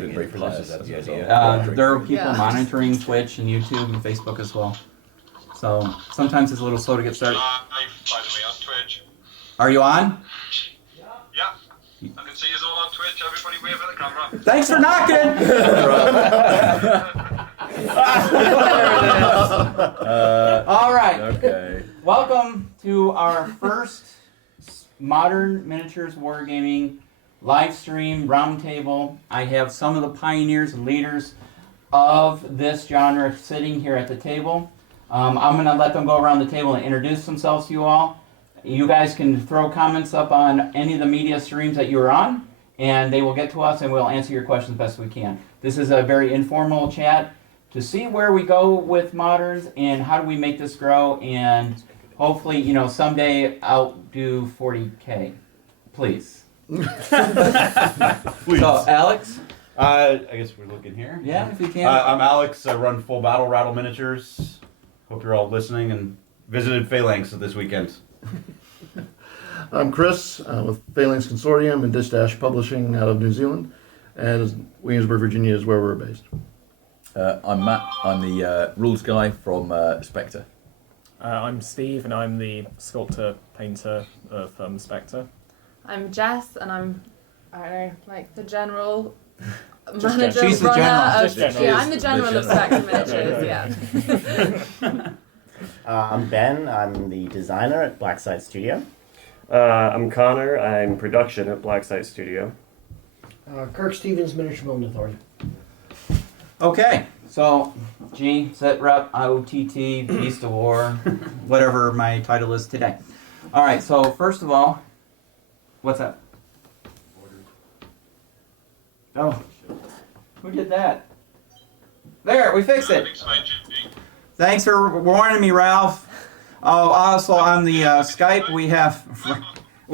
monitoring very it. precise, That's that's the the idea. idea. There are people monitoring Twitch and YouTube and Facebook as well. So sometimes it's a little slow to get started. Live, by the way, on Twitch. Are you on? Yeah, I can see you all on Twitch. Everybody wave at the camera. Thanks for knocking! All right. Okay. Welcome to our first Modern Miniatures Wargaming live stream roundtable. I have some of the pioneers and leaders of this genre sitting here at the table. I'm going to let them go around the table and introduce themselves to you all. You guys can throw comments up on any of the media streams that you're on, and they will get to us and we'll answer your questions best we can. This is a very informal chat to see where we go with moderns and how do we make this grow, and hopefully, you know, someday outdo 40K. Please. Please. So, Alex? I guess we're looking here. Yeah, if you can. I'm Alex. I run Full Battle Rattle Miniatures. Hope you're all listening and visited Phalanx this weekend. I'm Chris with Phalanx Consortium and Dish Dash Publishing out of New Zealand, and Williamsburg, Virginia is where we're based. I'm Matt. I'm the rules guy from Spectre. I'm Steve, and I'm the sculptor painter of Spectre. I'm Jess, and I'm, I don't know, like the general Just manager, She's the runner general. of. Just general. Yeah, I'm the general of Spectre Miniatures. Yeah. I'm Ben. I'm the designer at Blackside Studio. I'm Connor. I'm production at Blackside Studio. Kirk Stevens, Miniature Building Authority. Okay, so G, Set Rep, IOTT, Beast of War, whatever my title is today. All right, so first of all, what's that? Oh, who did that? There, we fixed it. Thanks for warning me, Ralph. Oh, also on the Skype we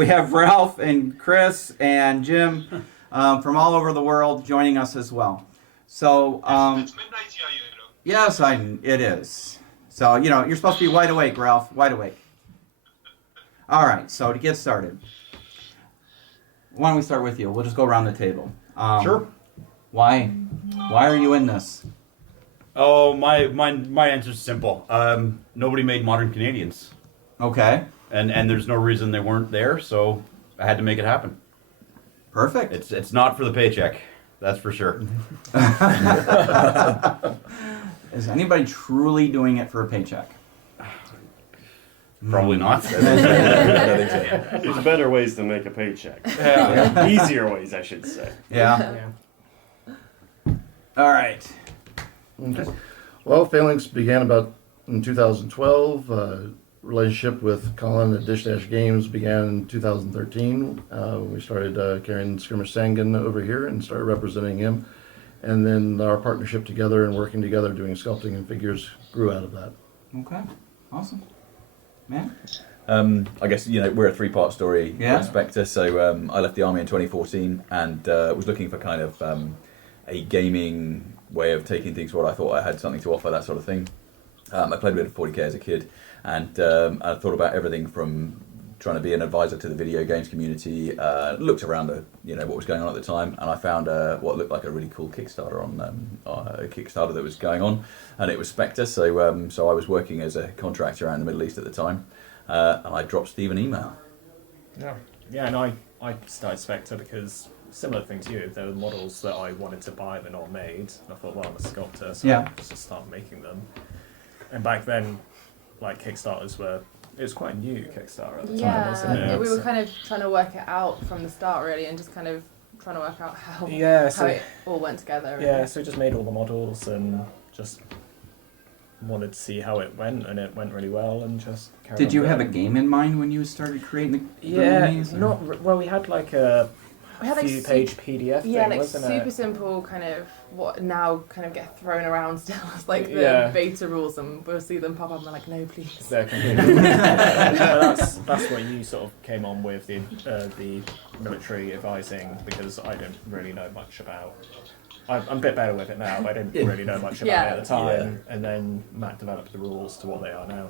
have Ralph and Chris and Jim from all over the world joining us as well. So It's midnight here, you know. yes, it is. So you know you're supposed to be wide awake, Ralph. Wide awake. All right. So to get started, why don't we start with you? We'll just go around the table. Sure. Why are you in this? Oh, my answer's simple. Nobody made Modern Canadians, Okay. and there's no reason they weren't there, so I had to make it happen. Perfect. It's not for the paycheck, that's for sure. Is anybody truly doing it for a paycheck? Probably not. There's better ways to make a paycheck. Yeah. Easier ways, I should say. Yeah. All right. Okay. Well, Phalanx began about in 2012. Relationship with Colin at Dish Dash Games began in 2013. We started carrying Skirmish Sangan over here and started representing him. And then our partnership together and working together doing sculpting and figures grew out of that. Okay. Awesome. Man. I guess we're a three-part story. Yeah. At Spectre. So I left the army in 2014 and was looking for kind of a gaming way of taking things where I thought I had something to offer, that sort of thing. I played a bit of 40k as a kid, and I thought about everything from trying to be an advisor to the video games community. Looked around what was going on at the time, and I found what looked like a really cool Kickstarter on a Kickstarter that was going on, and it was Spectre. So I was working as a contractor around the Middle East at the time, and I dropped Steve an email. Yeah, and I started Spectre because, similar thing to you, there were models that I wanted to buy but not made. And I thought, well, I'm a sculptor, so Yeah. I'll just start making them. And back then, like, Kickstarters it was quite new, Kickstarter at the time, wasn't it? We were kind of trying to work it out from the start, really, and just kind of trying to work out how so it all went together. Yeah, so we just made all the models and just wanted to see how it went, and it went really well, and just carried Did on you have a going. game in mind when you started creating the Yeah, minis, or- well, we had like a We had, like, few-page PDF Yeah, thing, like wasn't super it? simple, kind of what now kind of get thrown around still as like the Yeah. beta rules, and we'll see them pop up and we're like, no, please. They're completely that's what you sort of came on with, the military advising, because I didn't really know much about. I'm a bit better with it now, but I didn't really know much about it at the time. And then Matt developed the rules to what they are now.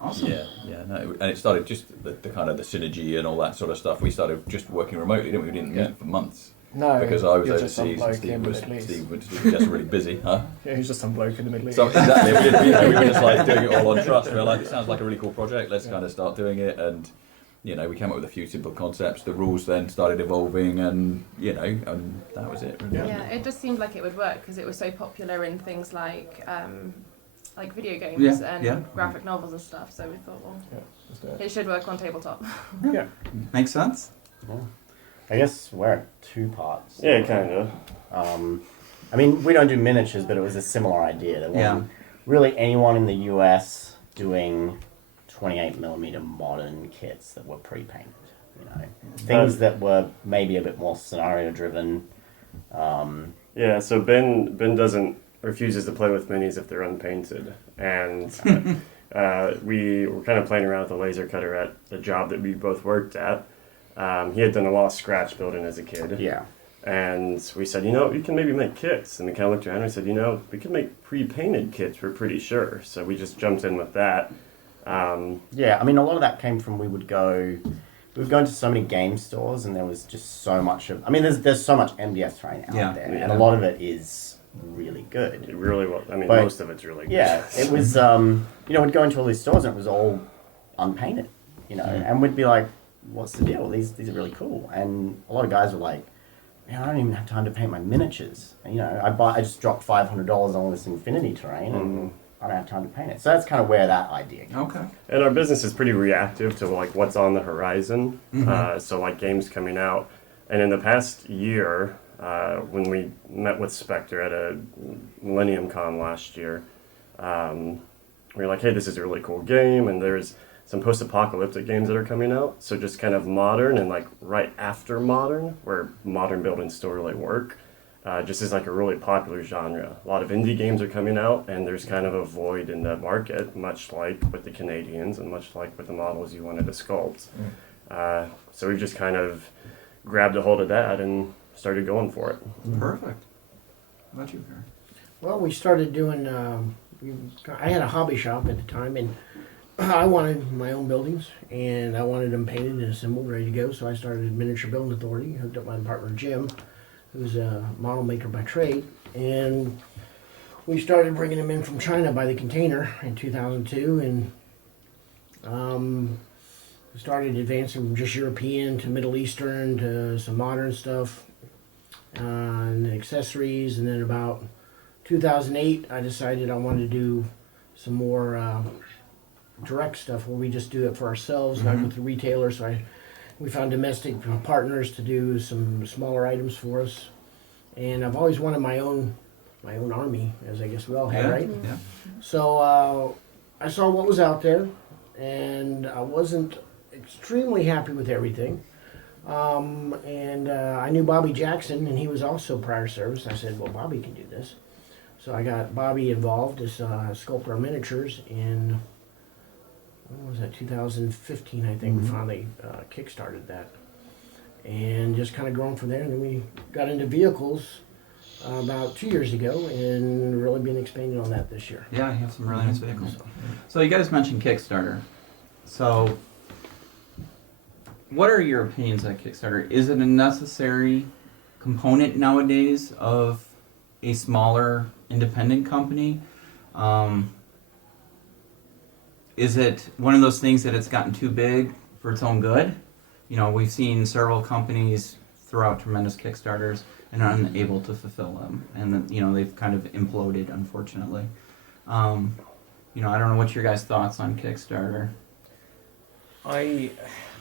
Awesome. Yeah, no, and it started just the kind of the synergy and all that sort of stuff. We started just working remotely, didn't we? We didn't meet for months. No, because I was you're just some overseas and bloke in the Middle East. Steve was just really busy, huh? Yeah, he's just some bloke in the Middle East. So exactly, we were just like doing it all on trust. We were like, it sounds like a really cool project. Let's kind of start doing it, and we came up with a few simple concepts. The rules then started evolving, and and that was it. Really. Yeah, it just seemed like it would work because it was so popular in things like video games and graphic novels and stuff. So we thought, well, it should work on tabletop. Yeah, makes sense. Yeah. I guess we're at two parts. Yeah, kind of. I mean, we don't do miniatures, but it was a similar idea. There wasn't really anyone in the US doing 28mm modern kits that were pre-painted. Things that were maybe a bit more scenario driven. Yeah, so Ben refuses to play with minis if they're unpainted, and we were kind of playing around with a laser cutter at the job that we both worked at. He had done a lot of scratch building as a kid. Yeah. And we said, we can maybe make kits. And we kind of looked around and we said, we can make pre-painted kits, we're pretty sure. So we just jumped in with that. Yeah, I mean, a lot of that came from we would go into so many game stores, and there was just so much of... I mean, there's so much MDF terrain out there, and a lot of it is really good. It really was. I mean, most of it's really good. Yeah, it was, we'd go into all these stores, and it was all unpainted, and we'd be like, what's the deal? These are really cool. And a lot of guys were like, man, I don't even have time to paint my miniatures. And, I just dropped $500 on all this infinity terrain, and I don't have time to paint it. So that's kind of where that idea came. Okay. And our business is pretty reactive to what's on the horizon. So games coming out. And in the past year, when we met with Spectre at a Millennium Con last year, we were like, hey, this is a really cool game, and there's some post-apocalyptic games that are coming out. So just kind of modern and right after modern, where modern buildings still really work. Just is a really popular genre. A lot of indie games are coming out, and there's kind of a void in the market, much like with the Canadians and much like with the models you wanted to sculpt. So we've just kind of grabbed a hold of that and started going for it. Perfect. How about you, Karen? Well, we started doing, I had a hobby shop at the time, and I wanted my own buildings, and I wanted them painted and assembled, ready to go, so I started Miniature Building Authority, hooked up my partner Jim, who's a model maker by trade, and we started bringing them in from China by the container in 2002, and started advancing from just European to Middle Eastern to some modern stuff, and accessories, and then about 2008 I decided I wanted to do some more direct stuff where we just do it for ourselves, not with the retailers. So we found domestic partners to do some smaller items for us, and I've always wanted my own army, as I guess we all have, right? Yeah. So I saw what was out there, and I wasn't extremely happy with everything. And I knew Bobby Jackson, and he was also prior service. I said, well, Bobby can do this. So I got Bobby involved as sculpt our miniatures in, when was that, 2015, I think. We finally kickstarted that. And just kind of grown from there. And then we got into vehicles about 2 years ago, and really been expanding on that this year. Yeah, you have some really nice vehicles. So you guys mentioned Kickstarter. So what are your opinions on Kickstarter? Is it a necessary component nowadays of a smaller independent company? Is it one of those things that it's gotten too big for its own good? We've seen several companies throw out tremendous Kickstarters and are unable to fulfill them, and then, they've kind of imploded, unfortunately. I don't know what your guys' thoughts on Kickstarter.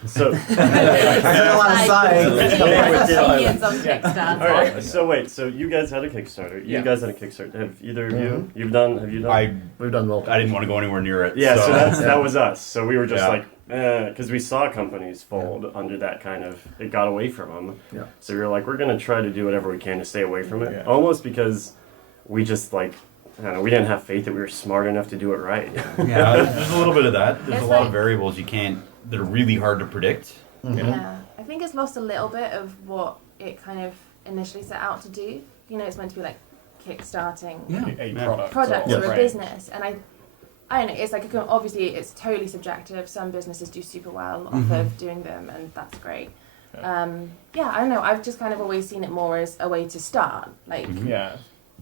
So, a lot of sides. Opinions on Kickstarter. all right. So wait. So you guys had a Kickstarter. You guys had a Kickstarter. Have either of you? Have you done? We've done multiple. I didn't want to go anywhere near it. Yeah. So that was us. So we were just because we saw companies fold under that kind of. It got away from them. Yeah. So we were like, we're gonna try to do whatever we can to stay away from it. Almost because we just I don't know, we didn't have faith that we were smart enough to do it right. Yeah, there's a little bit of that. There's a lot of variables that are really hard to predict. Yeah, I think it's lost a little bit of what it kind of initially set out to do. It's meant to be like kickstarting A product. products or or a business, and I don't know. It's obviously it's totally subjective. Some businesses do super well off of doing them, and that's great. Yeah, I don't know. I've just kind of always seen it more as a way to start. Like, Yeah.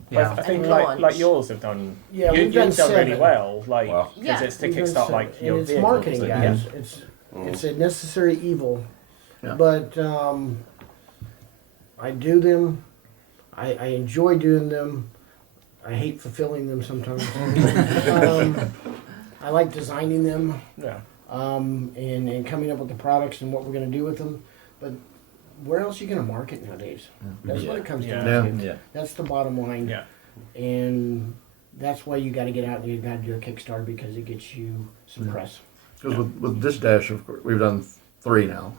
Yeah. I think And like launch. yours have done. Yeah, you've we've done done really 7. well. Like Wow. because Yeah. it's to We've done kickstart 7. like And your it's vehicle, marketing, so- guys. Yeah. It's a necessary evil. Yeah. But I do them. I enjoy doing them. I hate fulfilling them sometimes. I like designing them. Yeah. And coming up with the products and what we're going to do with them. But where else are you going to market nowadays? That's what it comes down to. Yeah. That's the bottom line. Yeah. And that's why you got to get out and you got to do a Kickstarter because it gets you some press. Because with Dish Dash, of course, we've done 3 now.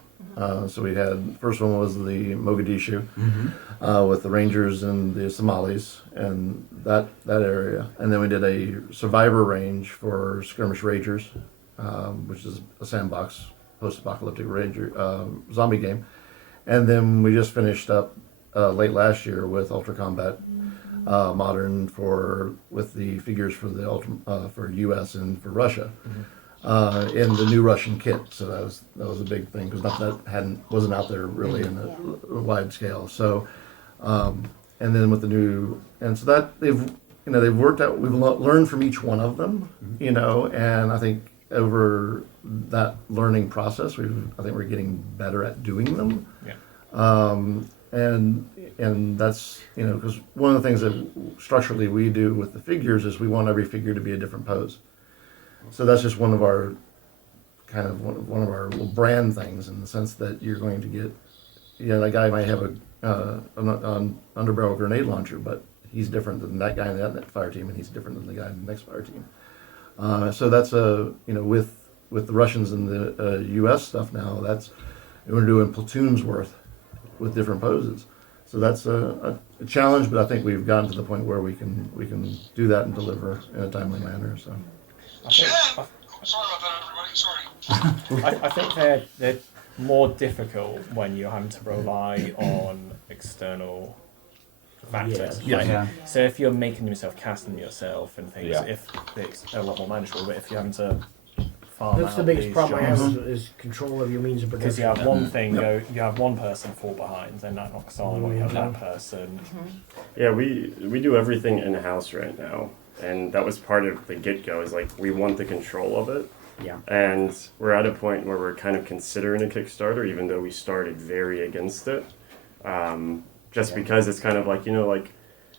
So we had, first one was the Mogadishu with the Rangers and the Somalis and that area. And then we did a Survivor range for Skirmish Ragers, which is a sandbox post-apocalyptic ranger zombie game. And then we just finished up late last year with Ultra Combat Modern with the figures for the for U.S. and for Russia. In the new Russian kit, so that was a big thing because that wasn't out there really in a wide scale. So, and then with the new, and so that they've worked out. We've learned from each one of them, and I think over that learning process, I think we're getting better at doing them. Yeah. And that's because one of the things that structurally we do with the figures is we want every figure to be a different pose. So that's just one of our one of our little brand things in the sense that you're going to get, that guy might have an underbarrel grenade launcher, but he's different than that guy in that fire team, and he's different than the guy in the next fire team. So that's with the Russians and the U.S. stuff now, we're doing platoons worth with different poses. So that's a challenge, but I think we've gotten to the point where we can do that and deliver in a timely manner. So. Sorry about that, everybody. Sorry. I think they're more difficult when you're having to rely on external factors. Yeah. So if you're making yourself, casting yourself and things, Yeah. if it's a lot more manageable. But if you're having to farm That's out the biggest these problem I have jobs, is control of your means of production. because you have one thing you have one person fall behind, then that knocks on, or you have that person. Yeah, we do everything in house right now, and that was part of the get-go. Is like we want the control of it. Yeah. And we're at a point where we're kind of considering a Kickstarter, even though we started very against it. Because it's kind of like,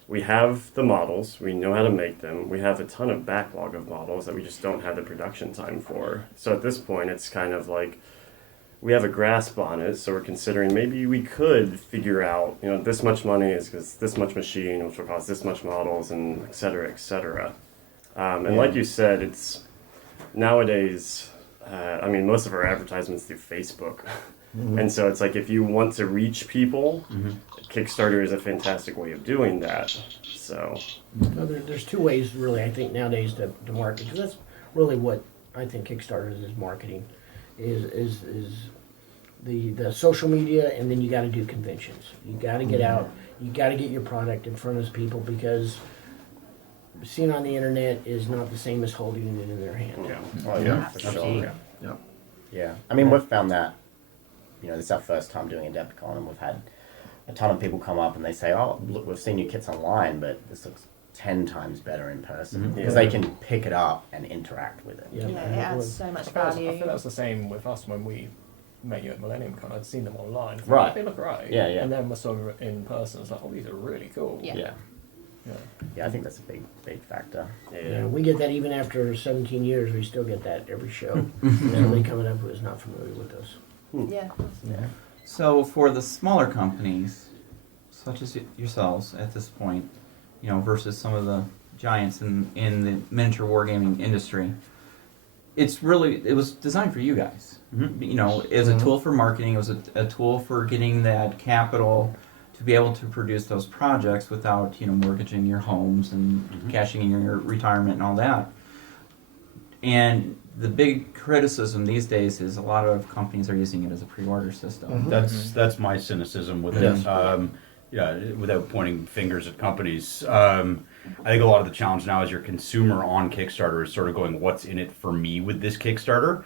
we have the models, we know how to make them, we have a ton of backlog of models that we just don't have the production time for. So at this point, it's kind of like we have a grasp on it, so we're considering maybe we could figure out, this much money is because this much machine, which will cost this much models, and et cetera, et cetera. And like you said, it's nowadays, most of our advertisements through Facebook. And so it's like if you want to reach people, Kickstarter is a fantastic way of doing that. So There's 2 ways, really, I think, nowadays to market, because that's really what I think Kickstarter is marketing, is the social media, and then you got to do conventions. You got to get out, you got to get your product in front of people, because seeing on the internet is not the same as holding it in their hand. Yeah. Oh, yeah, for sure. Yeah. Yeah. I mean, we've found that, this is our first time doing a Adepticon, and we've had a ton of people come up and they say, oh, look, we've seen your kits online, but this looks 10 times better in person. Because they can pick it up and interact with it. Yeah, it adds so much I value. feel that's the same with us when we met you at Millennium Con. I'd seen them online. Right. They look right. Yeah, yeah. And then we saw them in person. It's like, oh, these are really cool. Yeah. Yeah. Yeah. Yeah, I think that's a big factor. Yeah, we get that even after 17 years. We still get that every show. Somebody coming up who is not familiar with us. Yeah. Yeah. So for the smaller companies, such as yourselves at this point, versus some of the giants in the miniature wargaming industry, it was designed for you guys. It was a tool for marketing. It was a tool for getting that capital to be able to produce those projects without mortgaging your homes and cashing in your retirement and all that. And the big criticism these days is a lot of companies are using it as a pre-order system. That's my cynicism with it. Without pointing fingers at companies, I think a lot of the challenge now is your consumer on Kickstarter is sort of going, "What's in it for me with this Kickstarter?"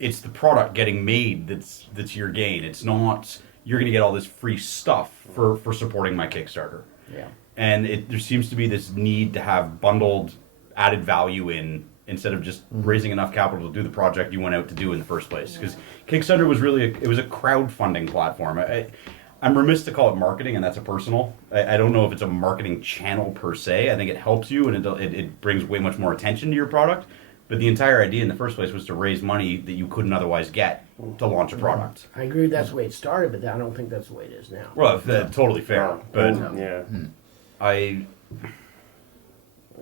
it's the product getting made that's your gain. It's not you're going to get all this free stuff for supporting my Kickstarter. Yeah. And there seems to be this need to have bundled added value in instead of just raising enough capital to do the project you went out to do in the first place. Because Kickstarter was really it was a crowdfunding platform. I'm remiss to call it marketing, and that's a personal. I don't know if it's a marketing channel per se. I think it helps you, and it brings way much more attention to your product. But the entire idea in the first place was to raise money that you couldn't otherwise get to launch a product. I agree that's the way it started, but I don't think that's the way it is now. Well, that's totally fair. But Yeah.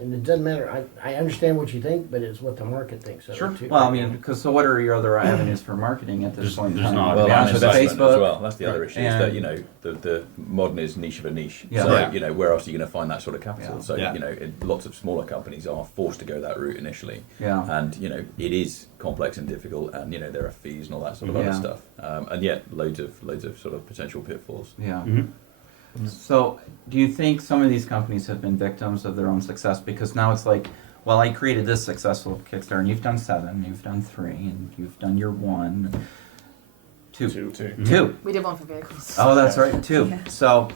And it doesn't matter. I understand what you think, but it's what the market thinks. Sure. Too. Well, I mean, because so what are your other avenues for marketing at this point in there's time? not. To be Well, honest and with investment Facebook as well. That's the other issue. Is that and- the modern is niche of a niche. Yeah. So Yeah. where else are you going to find that sort of capital? Yeah. So Yeah. lots of smaller companies are forced to go that route initially. Yeah. And it is complex and difficult, and there are fees and all that sort of other Yeah. stuff. And yet loads of sort of potential pitfalls. Yeah. Mhm. So, do you think some of these companies have been victims of their own success? Because now it's like, well, I created this successful Kickstarter, and you've done 7, you've done 3, and you've done your 1, 2. Two. We did one for vehicles. Oh, that's right, 2. Yeah. So,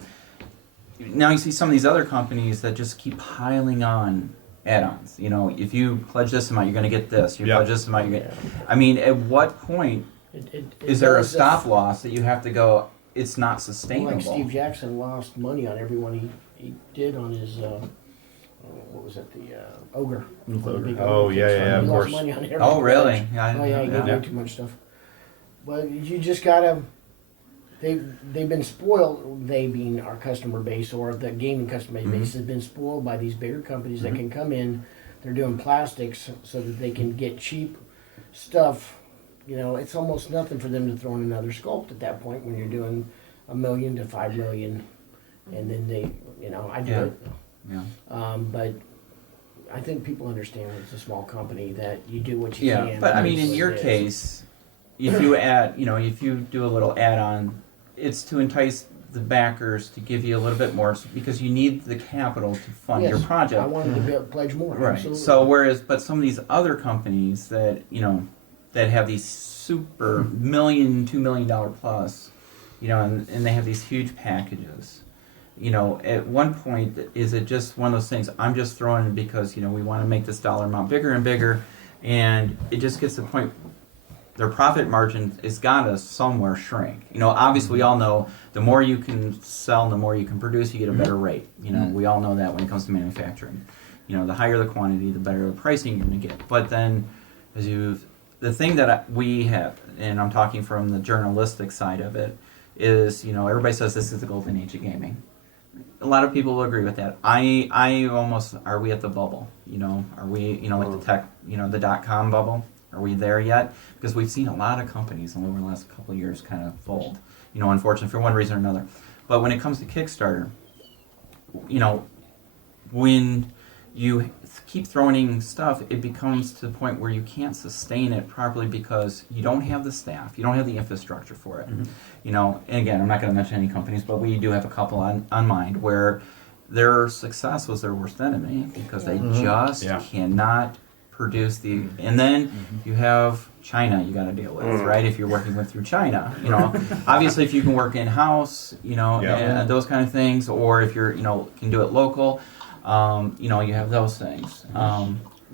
now you see some of these other companies that just keep piling on add-ons. If you pledge this amount, you're going to get this. You Yeah. pledge this amount, you're going to... I mean, at what point It is there a does stop loss that you have to go, it's not Like sustainable? Steve Jackson lost money on everyone he did on his what was it, the ogre? The big Oh, ogre yeah, Kickstarter. yeah, of He course. lost money on every Oh, really? pledge. Yeah, Oh yeah, he did yeah. way too much stuff. But you just gotta. They've been spoiled. They being our customer base or the gaming customer base has been spoiled by these bigger companies that can come in. They're doing plastics so that they can get cheap stuff. It's almost nothing for them to throw in another sculpt at that point when you're doing $1 million to $5 million, and then I do Yeah. it. Yeah. But I think people understand when it's a small company that you do what you Yeah, can. but I mean, It's in what your it is. case, if you add, if you do a little add-on, it's to entice the backers to give you a little bit more because you need the capital to fund your Yes, project. I wanted to pledge more. Right. Absolutely. So but some of these other companies that that have these super $1 million, $2 million plus, and they have these huge packages. At one point, is it just one of those things? I'm just throwing it because we want to make this dollar amount bigger and bigger, and it just gets to the point. Their profit margin is gotta somewhere shrink. Obviously we all know the more you can sell and the more you can produce, you get a better rate. We all know that when it comes to manufacturing. The higher the quantity, the better the pricing you're gonna get. But then, the thing that we have, and I'm talking from the journalistic side of it, is everybody says this is the golden age of gaming. A lot of people will agree with that. I almost, are we at the bubble? Are we like the tech, the .com bubble? Are we there yet? Because we've seen a lot of companies over the last couple of years kind of fold, unfortunately for one reason or another. But when it comes to Kickstarter, when you keep throwing in stuff, it becomes to the point where you can't sustain it properly because you don't have the staff, you don't have the infrastructure for it. And again, I'm not going to mention any companies, but we do have a couple on mind where their success was their worst enemy because they just cannot produce and then you have China you got to deal with, right? If you're working through China, obviously if you can work in house, and those kind of things, or if you're can do it local, you have those things.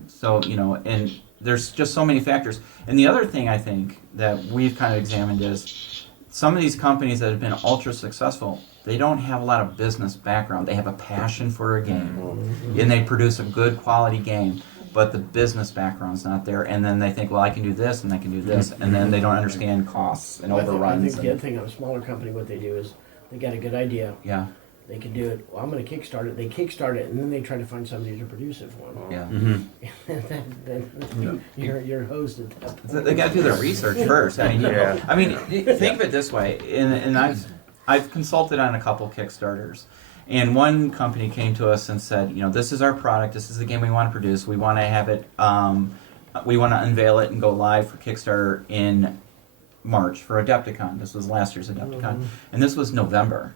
So and there's just so many factors. And the other thing I think that we've kind of examined is some of these companies that have been ultra successful, they don't have a lot of business background. They have a passion for a game, and they produce a good quality game. But the business background's not there, and then they think, well, I can do this, and I can do this, and then they don't understand costs and overruns. I think the other thing on a smaller company, what they do is they got a good idea. Yeah. They can do it. Well, I'm going to kickstart it. They kickstart it, and then they try to find somebody to produce it for them. Yeah. then you're host at that point. They got to do their research first. I mean, think of it this way, and I've consulted on a couple Kickstarters. And one company came to us and said, this is our product. This is the game we want to produce. We want to have it. We want to unveil it and go live for Kickstarter in March for Adepticon. This was last year's Adepticon, and this was November.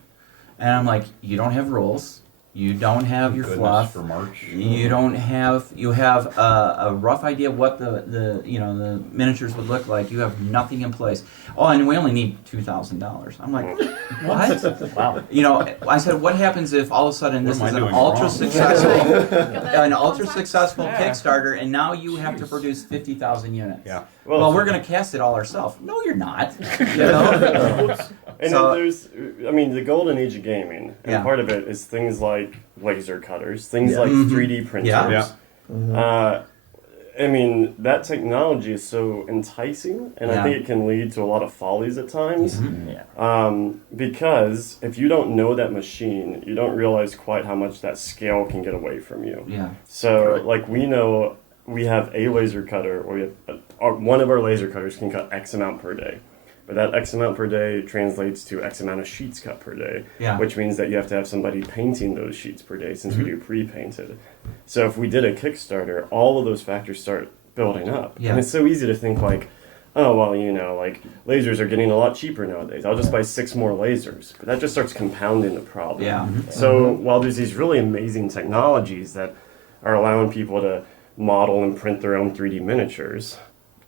And I'm like, you don't have rules. You don't have your Goodness, fluff. for March. You don't have. You have a rough idea of what the miniatures would look like. You have nothing in place. Oh, and we only need $2,000. I'm like, what? Wow. You know, I said, what happens if all of a sudden this What is am I an doing ultra wrong? successful Yeah. Kickstarter, and now you have to produce 50,000 units? Yeah. Well, we're going to cast it all ourselves. No, you're not. You know? And So- then there's, I mean, the golden age of gaming, and Yeah. part of it is things like laser cutters, things like Mhm. 3D printers. Yeah. I mean, that technology is so enticing, and Yeah. I think it can lead to a lot of follies at times. Yeah. Because if you don't know that machine, you don't realize quite how much that scale can get away from you. Yeah. So, like, we know we have a laser cutter, or we have one of our laser cutters can cut X amount per day. But that X amount per day translates to X amount of sheets cut per day, Yeah. which means that you have to have somebody painting those sheets per day since we do pre-painted. So if we did a Kickstarter, all of those factors start building up. Yeah. And it's so easy to think like, oh, well, you know, like lasers are getting a lot cheaper nowadays. I'll just buy 6 more lasers. But that just starts compounding the problem. Yeah. So while there's these really amazing technologies that are allowing people to model and print their own 3D miniatures,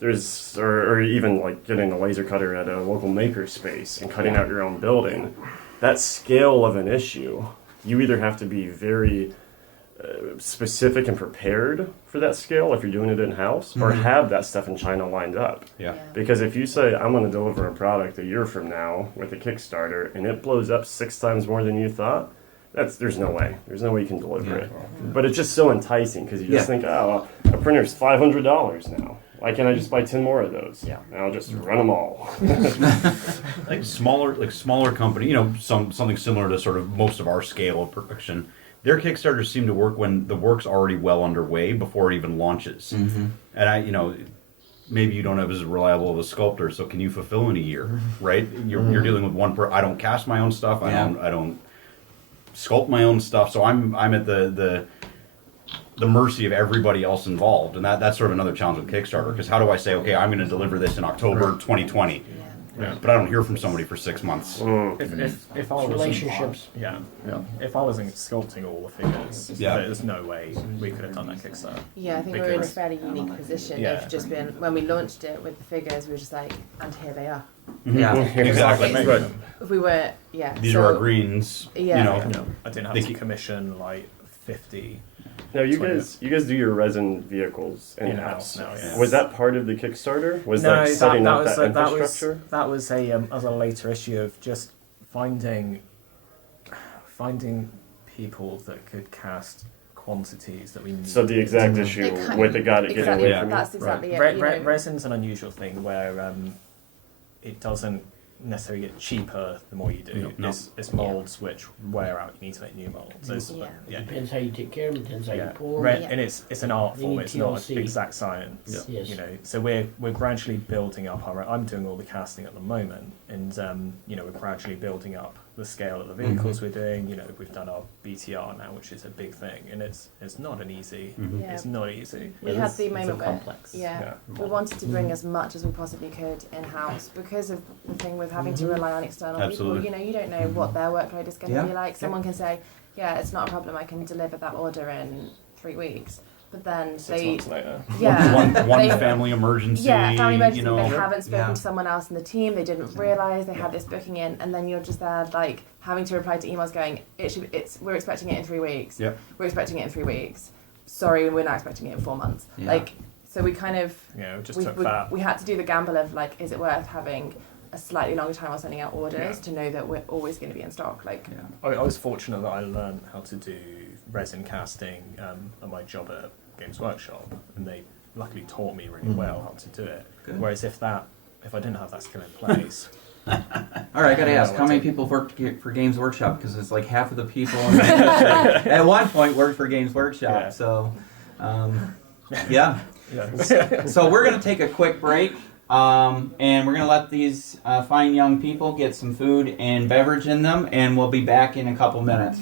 there's or even like getting a laser cutter at a local maker space and cutting out your own building, that scale of an issue, you either have to be very specific and prepared for that scale if you're doing it in-house, or have that stuff in China lined up. Yeah. Because if you say, I'm going to deliver a product a year from now with a Kickstarter, and it blows up 6 times more than you thought, there's no way. There's no way you can deliver it. But it's just so enticing because you just think, oh, well, a printer's $500 now. Why can't I just buy 10 more of those? Yeah. And I'll just run them all. Like smaller company, you know, something similar to sort of most of our scale of production. Their Kickstarters seem to work when the work's already well underway before it even launches. Mm-hmm. And you know, maybe you don't have as reliable of a sculptor, so can you fulfill in a year, right? You're dealing with one I don't cast my own stuff. I don't sculpt my own stuff. So I'm at the mercy of everybody else involved, and that's sort of another challenge with Kickstarter. Because how do I say, okay, I'm going to deliver this in October 2020, but I don't hear from somebody for 6 months. If I was Relationships. If I wasn't sculpting all the figures, there's no way we could have done that Kickstarter. Yeah, I think we're in a fairly unique position. Yeah. Of just been when we launched it with the figures, we were just like, and here they are. Yeah. Exactly. It's- If we were, These are our greens. Yeah. You know, No, I didn't have to commission like 50. Now, you guys do your resin vehicles In-house in-house. now, yeah. Was that part of the Kickstarter? Was like setting up that infrastructure? That was a later issue of just finding people that could cast quantities that we need. So the exact issue with the guy that getting exactly, away from you? that's exactly Right. it. Resin's an unusual thing where it doesn't necessarily get cheaper the more you do. No. It's molds which wear out. You need to make new molds. Depends how you take care of them, depends how you pour Right, them. and it's an art You form. need It's not TLC. an exact science. Yes. You know, so we're gradually building up our. I'm doing all the casting at the moment, and you know, we're gradually building up the scale of the vehicles we're doing. You know, we've done our BTR now, which is a big thing, and it's not an easy. Yeah. It's not easy. We had the moment where complex. we wanted to bring as much as we possibly could in house because of the thing with having to rely on external Absolutely. people. You know, you don't know what their workload is going to Yeah. be like. Someone can say, "Yeah, it's not a problem. I can deliver that order in 3 weeks," but then 6 months later. one they- family emergency. Yeah, family emergency. You know, They haven't spoken Yeah. to someone else in the team. They didn't realise they had this booking in, and then you're just there like having to reply to emails going, we're expecting it in 3 weeks. Yep. We're expecting it in 3 weeks. Sorry, we're not expecting it in 4 months. Yeah. Like, so we kind of Yeah, we just we, took we, that. we had to do the gamble of like, is it worth having a slightly longer time while sending out orders to know that we're always going to be in stock? Like, I was fortunate that I learned how to do resin casting at my job at Games Workshop, and they luckily taught me really well how to do it. Good. Whereas if I didn't have that skill in place, All right, I gotta ask, how many people worked for Games Workshop? Because it's like half of the people in the industry at one point worked for Games Workshop. Yeah. So, yeah. So we're gonna take a quick break, and we're gonna let these fine young people get some food and beverage in them, and we'll be back in a couple minutes.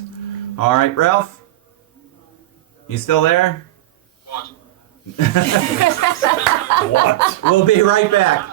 All right, Ralph, you still there? What? what? We'll be right back.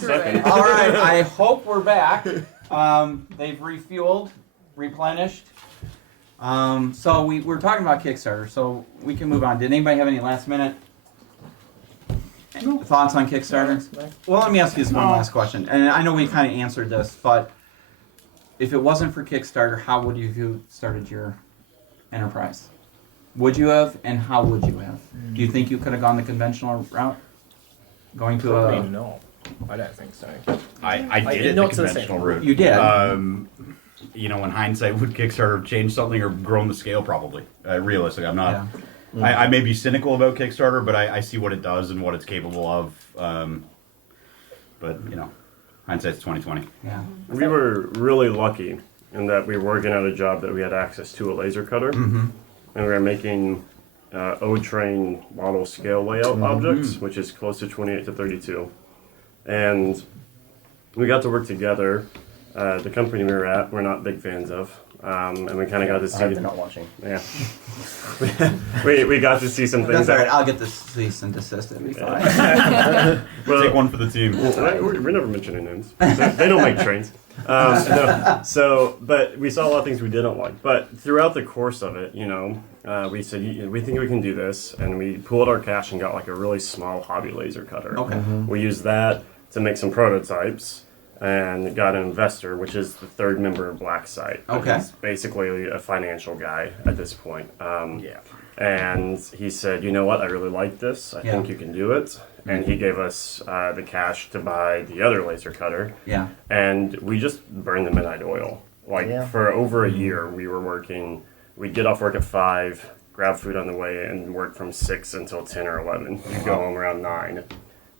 Screw it. All right, I hope we're back. They've refueled, replenished. So we're talking about Kickstarter, so we can move on. Did anybody have any last minute thoughts on Kickstarter? Well, let me ask you this one last question. And I know we kind of answered this, but if it wasn't for Kickstarter, how would you have started your enterprise? Would you have, and how would you have? Do you think you could have gone the conventional route? Going to Probably not. I don't think so. I did it the not to the conventional same- route. You did? You know, in hindsight, would Kickstarter have changed something or grown the scale? Probably. Realistically, I'm not. Yeah. I may be cynical about Kickstarter, but I see what it does and what it's capable of. But you know, hindsight's 20/20. Yeah. We were really lucky in that we were working at a job that we had access to a laser cutter, and we were making O-train model scale layout objects, which is close to 28 to 32, and we got to work together. The company we were at, we're not big fans of, and we kind of got to I hope see. they're not watching. Yeah, we got to see some things. That's all right. I'll get this cease and desist. It'll be fine. Well, Take one for the team. we're never mentioning names. They don't make trains. No. So, but we saw a lot of things we didn't like. But throughout the course of it, you know, we said, we think we can do this. And we pooled our cash and got like a really small hobby laser cutter. Okay. We used that to make some prototypes and got an investor, which is the third member of Black Site. Okay. He's basically a financial guy at this point. Yeah. And he said, you know what, I really like this. I think you can do it. And he gave us the cash to buy the other laser cutter. Yeah. And we just burned the midnight oil. Like for over a year, we were working. We'd get off work at 5, grab food on the way, and work from 6 until 10 or 11. You'd go home around 9.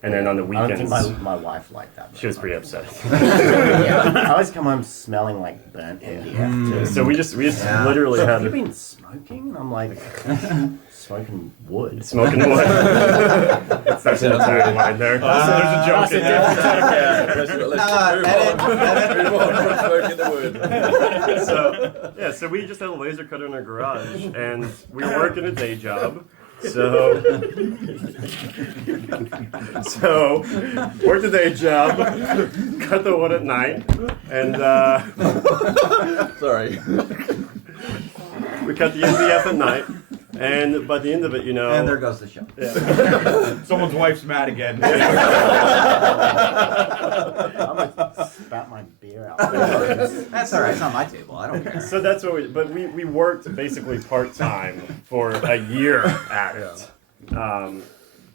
And then on the I don't weekends, think my wife liked that. she was pretty upset. Yeah, I always come home smelling like burnt MDF. Too. So we just literally Have you had been smoking? And I'm like, smoking wood. smoking wood. That's the tagline there. There's a joke in there. So we just had a laser cutter in our garage, and we were working a day job. So worked a day job, cut the wood at night, and Sorry. we cut the MDF at night. And by the end of it, you know, And there goes the show. Someone's wife's mad again. I'm gonna spat my beer out. That's all right. It's on my table. I don't care. so that's what we worked basically part time for a year at it.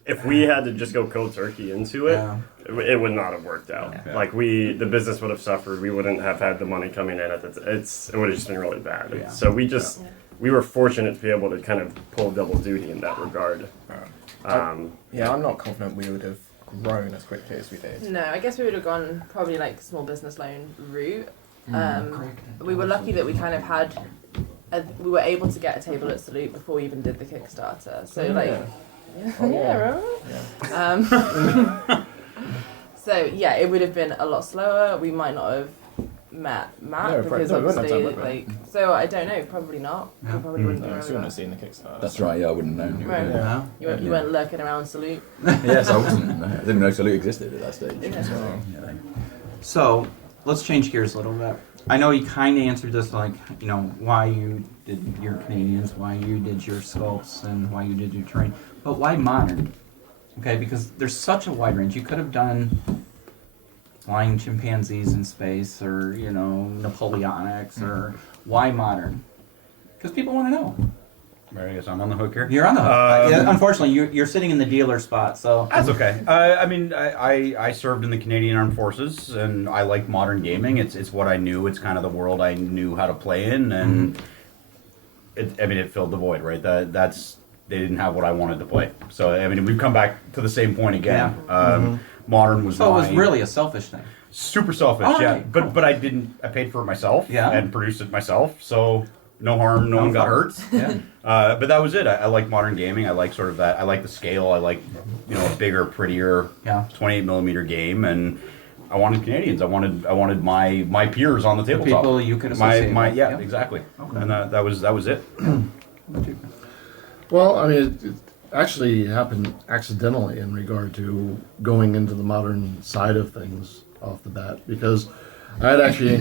If we had to just go cold turkey into it, it would not have worked out. Yeah. Like the business would have suffered. We wouldn't have had the money coming in. It would have just been really bad. Yeah. So we were fortunate to be able to kind of pull double duty in that regard. Yeah, I'm not confident we would have grown as quickly as we did. No, I guess we would have gone probably like small business loan route. We were lucky that we kind of had, we were able to get a table at Salute before we even did the Kickstarter. So so yeah, it would have been a lot slower. We might not have met Matt because obviously, like, so I don't know, probably not. We probably wouldn't No, have so you wouldn't have seen the Kickstarter. That's right, yeah, I wouldn't have known. Right. Yeah. You weren't lurking around Salute. Yes, I wasn't. No, I didn't know Salute existed at that stage. Yeah. So, yeah. So let's change gears a little bit. I know you kind of answered this, like, you know, why you did your Canadians, why you did your sculpts, and why you did your terrain. But why modern? Okay, because there's such a wide range. You could have done flying chimpanzees in space, or, you know, Napoleonics, or why modern? Because people want to know. I guess I'm on the hook here. You're on the hook. Yeah, unfortunately, you're sitting in the dealer spot, so. That's okay. I mean, I served in the Canadian Armed Forces, and I like modern gaming. It's what I knew. It's kind of the world I knew how to play in, and it filled the void, right? They didn't have what I wanted to play. So I mean, we've come back to the same point again. Yeah. Modern was So it was really a selfish thing. super selfish, All yeah. right, But I paid for it myself, Yeah. and produced it myself. So no harm, no one got hurt. Yeah. But that was it. I like modern gaming. I like sort of that. I like the scale. I like, you know, a bigger, prettier, 28mm game, and I wanted Canadians. I wanted my peers on the tabletop. People you could associate with. Yeah, exactly. Okay. And that was it. Well, I mean, actually happened accidentally in regard to going into the modern side of things off the bat, because I had actually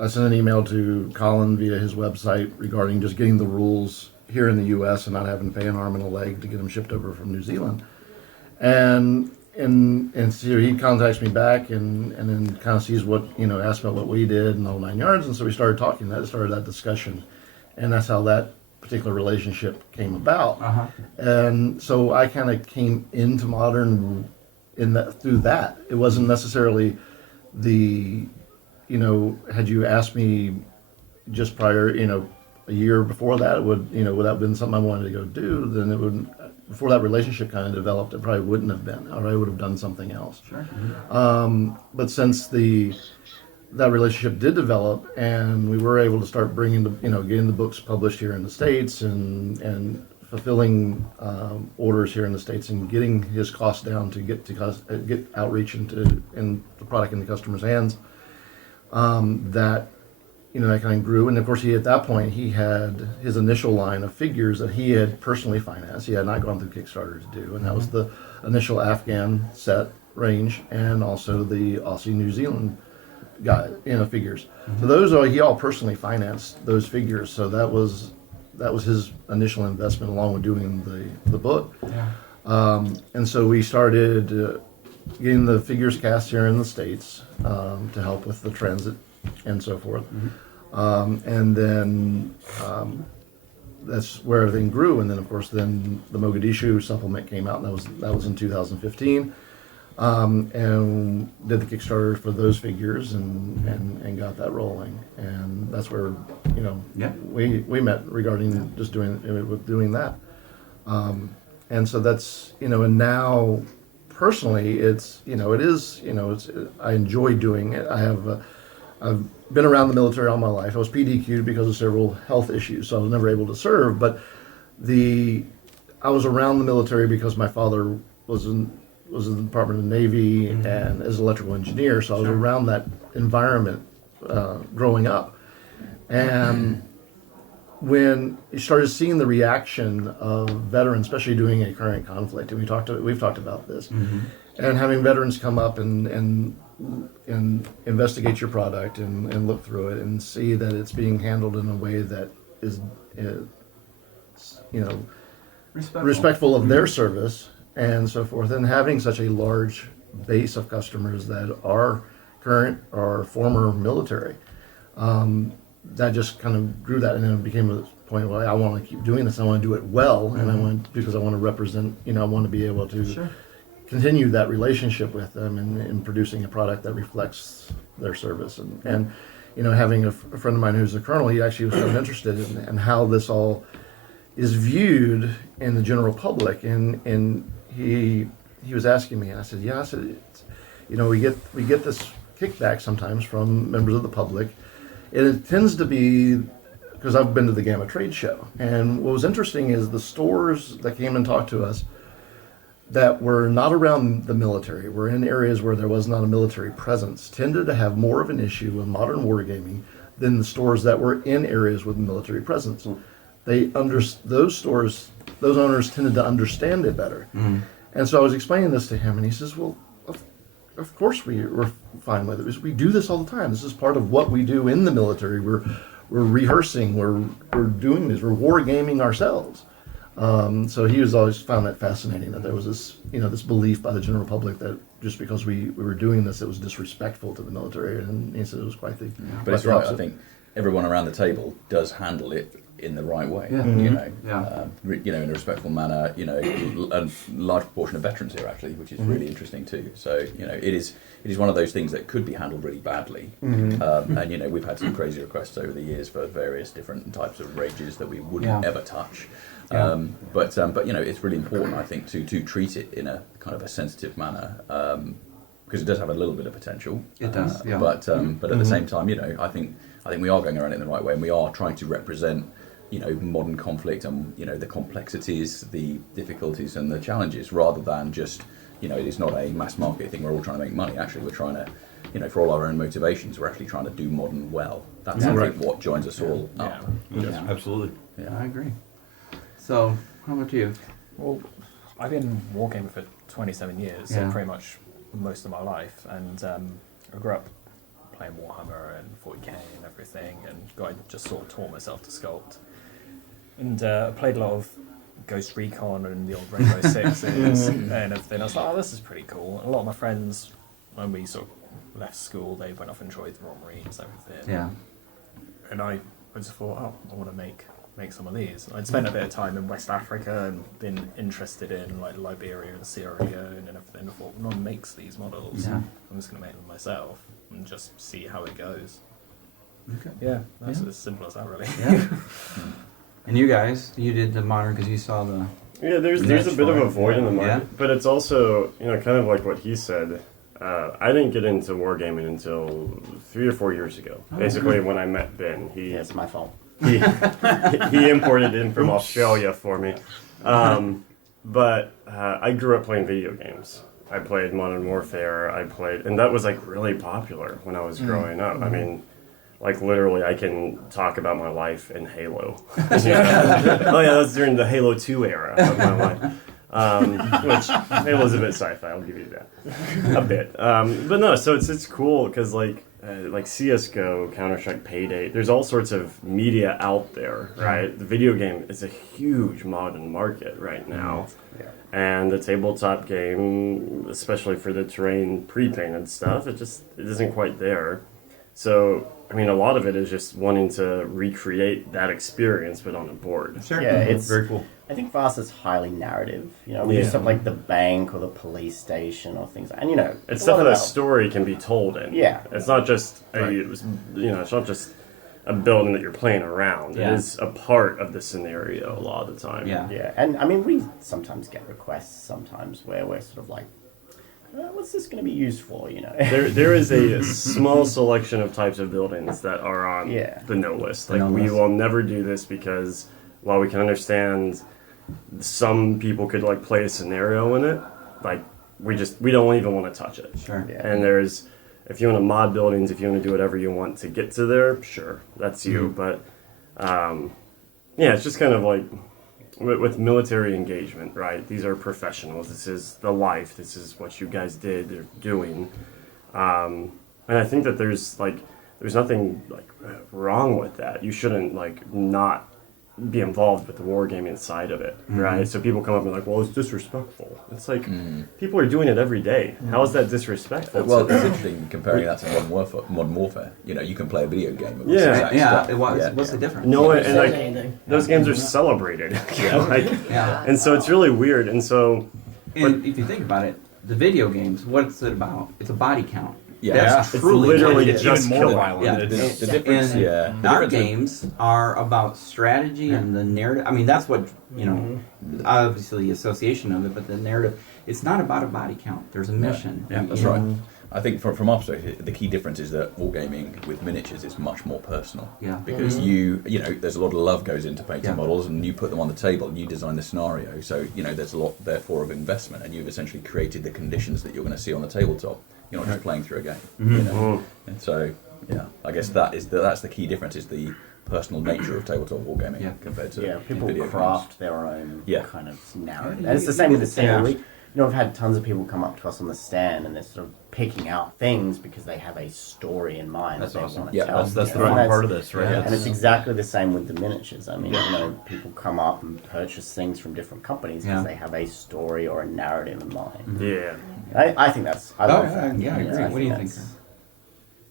I sent an email to Colin via his website regarding just getting the rules here in the U.S. and not having to pay an arm and a leg to get them shipped over from New Zealand. And so he contacts me back and then kind of sees what, asked about what we did and the whole 9 yards. And so we started talking. That started that discussion. And that's how that particular relationship came about. Uh-huh. And so I kind of came into modern through that. It wasn't necessarily had you asked me just prior, a year before that, would that have been something I wanted to go do, then it would, before that relationship kind of developed, it probably wouldn't have been, or I would have done something else. Sure. But since that relationship did develop, and we were able to start bringing getting the books published here in the States and fulfilling orders here in the States and getting his costs down to get outreach and the product in the customer's hands, that kind of grew. And of course, at that point he had his initial line of figures that he had personally financed. He had not gone through Kickstarter to do, and that was the initial Afghan set range and also the Aussie New Zealand figures. So those he all personally financed those figures. So that was his initial investment along with doing the book. Yeah. And so we started getting the figures cast here in the States to help with the transit and so forth. And then that's where everything grew. And then, of course, then the Mogadishu supplement came out, and that was in 2015. And did the Kickstarter for those figures and got that rolling. And that's where, we met regarding just doing that. And so that's, and now personally I enjoy doing it. I've been around the military all my life. I was PDQ'd because of several health issues, so I was never able to serve, but I was around the military because my father was in the Department of the Navy and as an electrical engineer, so I was around that environment growing up. And when you started seeing the reaction of veterans, especially during a current conflict, and we've talked about this, and having veterans come up and investigate your product and look through it and see that it's being handled in a way that is, respectful of their service and so forth, and having such a large base of customers that are current or former military, that just kind of grew that, and then it became a point where I want to keep doing this. I want to do it well, and because I want to represent, I want to be able to continue that relationship with them in producing a product that reflects their service. And having a friend of mine who's a colonel, he actually was kind of interested in how this all is viewed in the general public, and he was asking me. I said, we get this kickback sometimes from members of the public, and it tends to be because I've been to the Gamma Trade Show, and what was interesting is the stores that came and talked to us that were not around the military, were in areas where there was not a military presence, tended to have more of an issue with modern wargaming than the stores that were in areas with military presence. Those owners tended to understand it better. And so I was explaining this to him, and he says, well, of course we're fine with it. We do this all the time. This is part of what we do in the military. We're rehearsing, we're doing this, we're wargaming ourselves. So he was always found that fascinating, that there was this belief by the general public that just because we were doing this, it was disrespectful to the military, and he said it was quite the. But it's right. I think everyone around the table does handle it in the right way. In a respectful manner. A large proportion of veterans here actually, which is really interesting too. So it is one of those things that could be handled really badly. And we've had some crazy requests over the years for various different types of rages that we wouldn't ever touch. But it's really important, I think, to treat it in a kind of a sensitive manner, because it does have a little bit of potential. It does, yeah. But at the same time, I think we are going around it in the right way, and we are trying to represent, modern conflict and the complexities, the difficulties, and the challenges, rather than just, it is not a mass market thing. We're all trying to make money. Actually, we're trying to, for all our own motivations, we're actually trying to do modern well. That's I think what joins us all up. Yeah, absolutely. Yeah, I agree. So, how about you? Well, I've been wargaming for 27 years, so pretty much most of my life, and I grew up playing Warhammer and 40k and everything, and I just sort of taught myself to sculpt. And I played a lot of Ghost Recon and the old Rainbow Sixes and everything. I was like, oh, this is pretty cool. And a lot of my friends, when we sort of left school, they went off and enjoyed the Royal Marines and everything. Yeah. And I just thought, oh, I want to make some of these. I'd spent a bit of time in West Africa and been interested in like Liberia and Sierra Leone and everything. I thought, no one makes these models. Yeah. I'm just going to make them myself and just see how it goes. Okay. Yeah, that's as simple as that, really. Yeah. And you guys, you did the modern because you saw the... Yeah, there's a bit of a void in the market, Yeah. but it's also, you know, kind of like what he said. I didn't get into wargaming until 3 or 4 years ago. Basically, when I met Ben, Yeah, it's my fault. he imported in from Australia for me. But I grew up playing video games. I played Modern Warfare. And that was like really popular when I was growing up. I mean, like literally, I can talk about my life in Halo. Oh yeah, that's during the Halo 2 era of my life. Which Halo's a bit sci-fi. I'll give you that, a bit. But no, so it's cool because like CS:GO, Counter-Strike, Payday. There's all sorts of media out there, right? The video game is a huge modern market right now. Yeah. And the tabletop game, especially for the terrain pre-painted stuff, it isn't quite there. So, I mean, a lot of it is just wanting to recreate that experience, but on a board. Sure. Yeah, it's very cool. I think for us it's highly narrative. You know, we do stuff like the bank or the police station or things, and you know, It's a stuff lot that a of story can be told in. Yeah. It's not just Right. it's not just a building that you're playing around. Yeah. It is a part of the scenario a lot of the time. Yeah. Yeah, and I mean, we sometimes get requests sometimes where we're sort of like, what's this going to be used for? You know, There is a small selection of types of buildings that are on Yeah. the no list. The Like no we list. will never do this because while we can understand some people could like play a scenario in it, like we don't even want to touch it. Sure. Yeah. And there's, if you want to mod buildings, if you want to do whatever you want to get to there, sure, that's you. But yeah, it's just kind of like with military engagement, right? These are professionals. This is the life. This is what you guys did or doing. And I think that there's nothing like wrong with that. You shouldn't like not be involved with the wargaming side of it, right? So people come up and like, well, it's disrespectful. It's like people are doing it every day. How is that disrespectful? Well, it's interesting comparing that to Modern Warfare. You know, you can play a video game. With Yeah. the exact Yeah. stuff. What's the difference? no, Says and like anything. those games are celebrated. Like, Yeah. and so it's really weird. And so And if you think about it, the video games, what's it about? It's a body count. Yeah. That's it's truly literally what it is. just even more killing. violent. Yeah. It's- The difference, And yeah. The our difference is- games are about strategy and the narrative. I mean, that's what, you know, obviously the association of it, but the narrative, it's not about a body count. There's a mission. Yeah, that's right. I think from our perspective, the key difference is that wargaming with miniatures is much more personal. Yeah. Because you know, there's a lot of love goes into painting Yeah. models, and you put them on the table, and you design the scenario. So you know, there's a lot therefore of investment, and you've essentially created the conditions that you're going to see on the tabletop. You're not just playing through a game. You know? And so, yeah, I guess that's the key difference is the personal nature of tabletop wargaming compared to people video craft their own Yeah. kind of narrative. And it's the same with the stand. Yeah. You know, I've had tons of people come up to us on the stand and they're sort of picking out things because they have a story in mind That's that they awesome. want to Yeah, tell. That's the And fun part of this, right? Yeah. And it's exactly the same with the miniatures. I mean, you know, people come up and purchase things from different companies because Yeah. they have a story or a narrative in mind. Yeah. I think that's. I love yeah, that. yeah, I agree. What do you think? that's-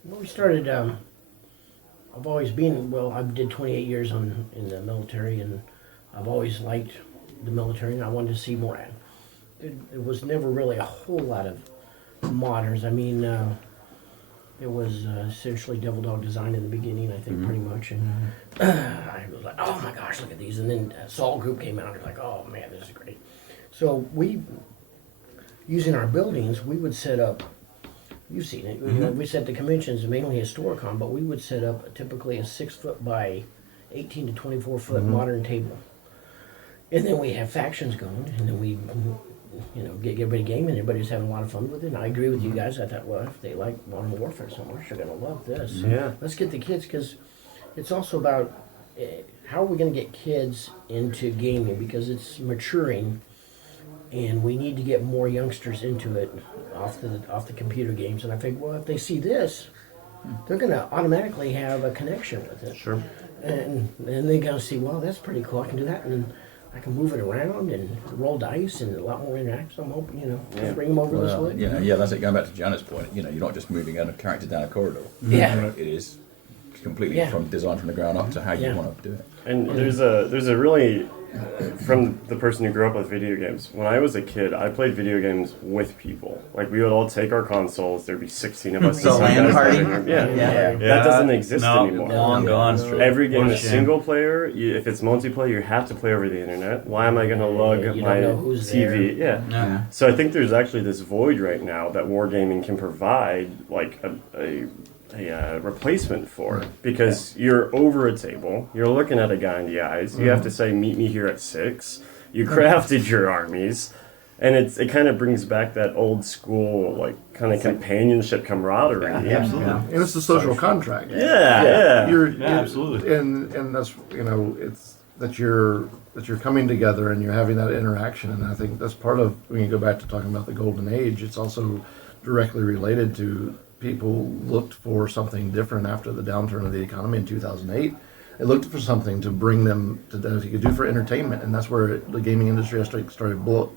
When we started, I've always been, well, I did 28 years in the military, and I've always liked the military, and I wanted to see more. It was never really a whole lot of moderns. I mean, it was essentially Devil Dog design in the beginning, I think, pretty much. And I was like, oh my gosh, look at these. And then Saul Group came out, and I was like, oh man, this is great. So we, using our buildings, we would set up, you've seen it, you know, we set the conventions, mainly Historicon, but we would set up typically a 6 foot by 18 to 24 foot modern table. And then we have factions going, and then we, you know, get everybody gaming, everybody was having a lot of fun with it. And I agree with you guys. I thought, well, if they like Modern Warfare so much, they're going to love this. Yeah. Let's get the kids, because it's also about how are we going to get kids into gaming, because it's maturing. and we need to get more youngsters into it off the computer games. And I think, well, if they see this, they're going to automatically have a connection with it. Sure. And then they're going to see, well, that's pretty cool. I can do that, and I can move it around and roll dice and a lot more interaction. I'm hoping, bring them over this way. Yeah, that's it. Going back to Janet's point, you're not just moving a character down a corridor. Yeah. It is completely from design from the ground up to how you want to do it. And there's a really, from the person who grew up with video games, when I was a kid, I played video games with people. Like, we would all take our consoles, there'd be 16 of us. The LAN party? That doesn't exist anymore. Long gone. Every game is single player. If it's multiplayer, you have to play over the internet. Why am I going to lug my TV? Yeah. So I think there's actually this void right now that Wargaming can provide, like a replacement for, because you're over a table, you're looking at a guy in the eyes, you have to say, meet me here at 6, you crafted your armies, and it kind of brings back that old school, like, kind of companionship, camaraderie. Absolutely. And it's the social contract. You're absolutely. And that's, it's that you're coming together and you're having that interaction, and I think that's part of, when you go back to talking about the golden age, it's also directly related to people looked for something different after the downturn of the economy in 2008. They looked for something to bring them to that you could do for entertainment, and that's where the gaming industry started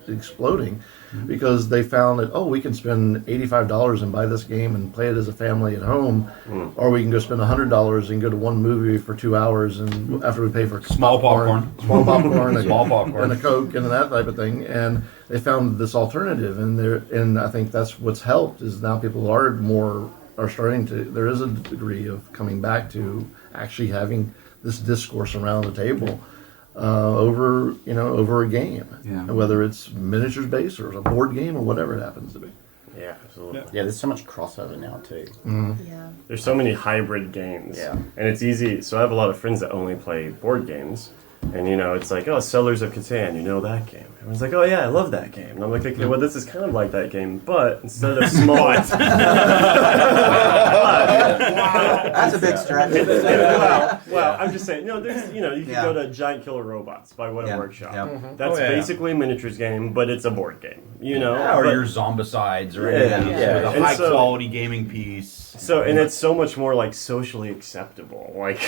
exploding, because they found that, we can spend $85 and buy this game and play it as a family at home, or we can go spend $100 and go to one movie for 2 hours, and after we pay for small popcorn, and a Coke and that type of thing, and they found this alternative, and I think that's what's helped is now people are starting to. There is a degree of coming back to actually having this discourse around the table over a game, whether it's miniatures based or a board game or whatever it happens to be. Yeah, absolutely. Yeah, there's so much crossover now too. There's so many hybrid games. And it's easy. So I have a lot of friends that only play board games. And it's like, Settlers of Catan, that game. Everyone's like, I love that game. And I'm like, okay, well, this is kind of like that game, but instead of small... That's a big stretch. Well, I'm just saying, there's, you can go to Giant Killer Robots by What a Workshop. That's basically a miniatures game, but it's a board game, or your Zombicides or anything with a high-quality gaming piece. So, and it's so much more, like, socially acceptable. Like,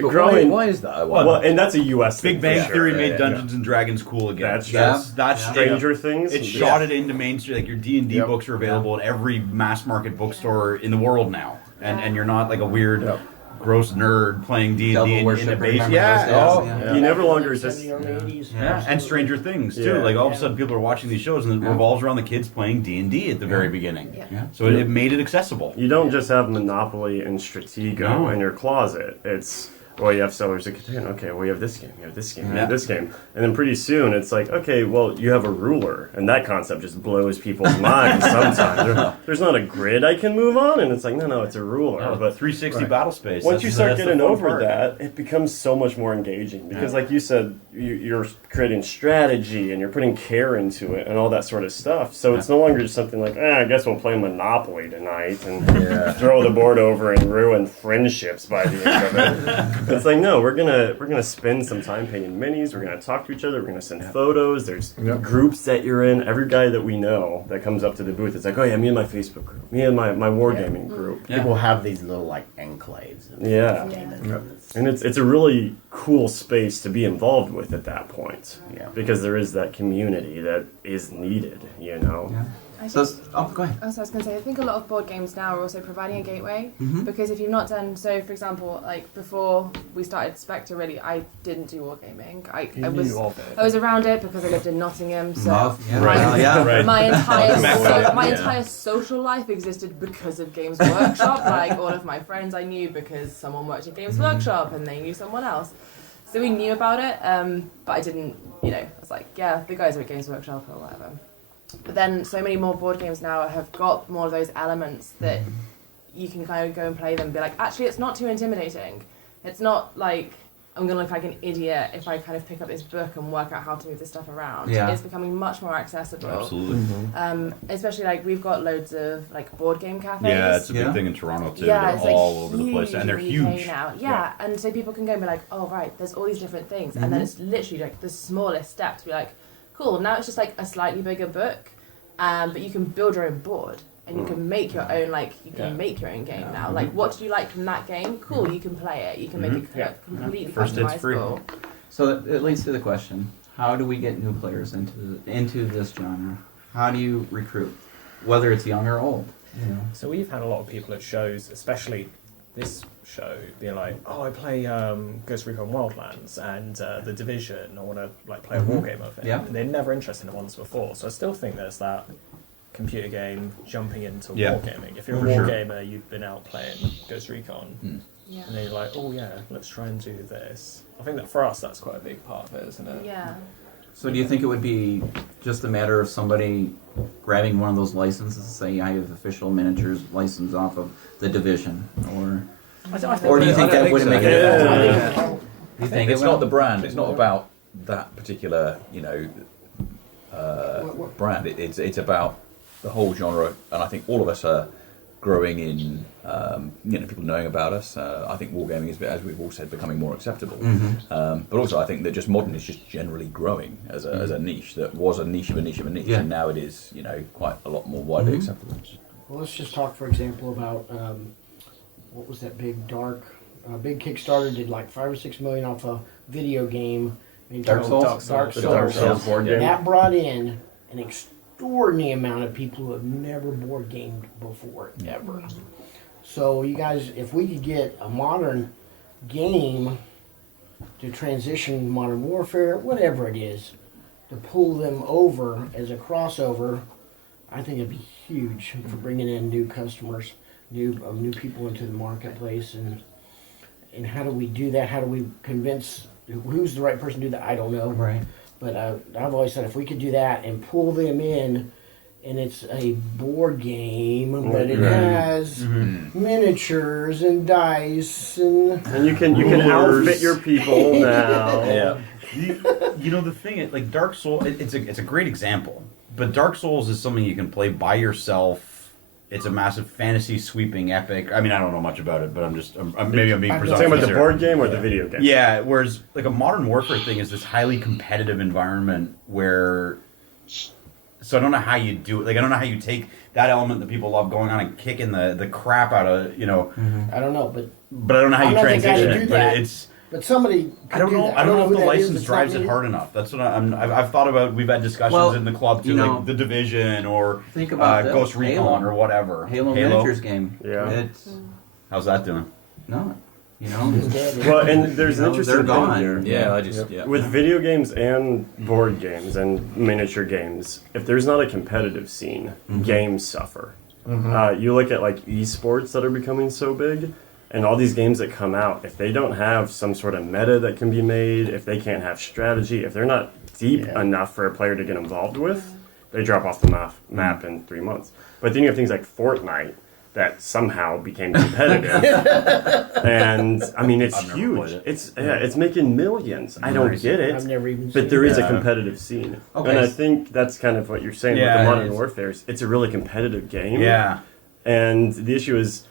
growing... Why is that? Well, and that's a U.S. Big Bang Theory made Dungeons and Dragons cool again. That's Stranger Things. It shot it into mainstream. Like, your D&D books are available in every mass market bookstore in the world now, and you're not like a weird, gross nerd playing D&D in a base. You never longer just and Stranger Things too. Like all of a sudden, people are watching these shows, and it revolves around the kids playing D&D at the very beginning. So it made it accessible. You don't just have Monopoly and Stratego in your closet. It's you have Settlers of Catan. Okay, well, you have this game, you have this game, you have this game. And then pretty soon, it's like, okay, well, you have a ruler. And that concept just blows people's minds sometimes. There's not a grid I can move on. And it's like, no, it's a ruler. But 360 battle space. Once you start getting over that, it becomes so much more engaging. Because like you said, you're creating strategy and you're putting care into it and all that sort of stuff. So it's no longer just something like, I guess we'll play Monopoly tonight and throw the board over and ruin friendships by the end of it. It's like, no, we're gonna spend some time painting minis. We're gonna talk to each other. We're gonna send photos. There's groups that you're in. Every guy that we know that comes up to the booth, it's like, me and my Facebook group, me and my Wargaming group. People have these little like enclaves. And it's a really cool space to be involved with at that point. Because there is that community that is needed. So, go ahead. I was going to say, I think a lot of board games now are also providing a gateway, because if you've not done, so for example, like before we started Spectre, really, I didn't do wargaming. I was around it because I lived in Nottingham, so my entire social life existed because of Games Workshop. Like all of my friends I knew because someone worked at Games Workshop and they knew someone else. So we knew about it, but I didn't, I was like, the guys are at Games Workshop or whatever. But then so many more board games now have got more of those elements that you can kind of go and play them and be like, actually, it's not too intimidating. It's not like I'm going to look like an idiot if I kind of pick up this book and work out how to move this stuff around. It's becoming much more accessible. Absolutely. Especially like we've got loads of like board game cafes. Yeah, it's a big thing in Toronto too. They're all over the place, and they're huge now. And so people can go and be like, oh right, there's all these different things, and then it's literally like the smallest step to be like, cool. Now it's just like a slightly bigger book, but you can build your own board. And you can make your own, make your own game now. Like, what do you like from that game? Cool, you can play it. You can make it completely First it's free. customizable. So it leads to the question: how do we get new players into this genre? How do you recruit, whether it's young or old? You know? So we've had a lot of people at shows, especially this show, being like, "Oh, I play Ghost Recon Wildlands and The Division. I want to play a war game of it." Yeah. And they're never interested in ones before. So I still think there's that computer game jumping into wargaming. If you're a wargamer, you've been out playing Ghost Recon, and then you're like, "Oh yeah, let's try and do this." I think that for us, that's quite a big part of it, isn't it? Yeah. So do you think it would be just a matter of somebody grabbing one of those licenses and say, I have official miniatures license off of The Division? Or do you think that wouldn't make it? You think it's not the brand, it's not about that particular, brand. It's about the whole genre, and I think all of us are growing in, people knowing about us. I think wargaming is, as we've all said, becoming more acceptable. But also, I think that just modern is just generally growing as a niche that was a niche of a niche of a niche, and now it is, quite a lot more widely acceptable. Well, let's just talk, for example, about what was that big big Kickstarter did like 5 or 6 million off a video game. Dark Souls? Dark Souls board game. That brought in an extraordinary amount of people who have never board gamed before, ever. So you guys, if we could get a modern game to transition Modern Warfare, whatever it is, to pull them over as a crossover, I think it'd be huge for bringing in new customers, new people into the marketplace. And how do we do that? How do we convince who's the right person to do that? I don't know. Right. But I've always said if we could do that and pull them in, and it's a board game, but it has miniatures and dice and you can outfit your people now. Yeah. The thing, like Dark Souls, it's a great example. But Dark Souls is something you can play by yourself. It's a massive fantasy sweeping epic. I mean, I don't know much about it, but I'm maybe I'm being presumptuous. Talking about the here. board game or the video game? Yeah, whereas like a Modern Warfare thing is this highly competitive environment where. So I don't know how you do it. Like I don't know how you take that element that people love going on and kicking the crap out of I don't know, But I don't know how I'm you not the guy to transition do it. that. But it's. But somebody. I don't know. I don't know if the license drives it hard enough. That's what I've thought about. We've had discussions in the club too, like The Division or think about Ghost Recon or whatever. Halo miniatures game. Yeah. How's that doing? No. Well, and there's an interesting they're gone. thing here. Yeah, With video games and board games and miniature games, if there's not a competitive scene, games suffer. You look at like esports that are becoming so big, and all these games that come out, if they don't have some sort of meta that can be made, if they can't have strategy, if they're not deep enough for a player to get involved with, they drop off the map in 3 months. But then you have things like Fortnite that somehow became competitive, and I mean it's huge. It's making millions. I don't get it. I've never even but seen there is it. a competitive scene, Okay. and I think that's kind of what you're saying with the Modern Warfare. It's a really competitive game. Yeah. And the issue is,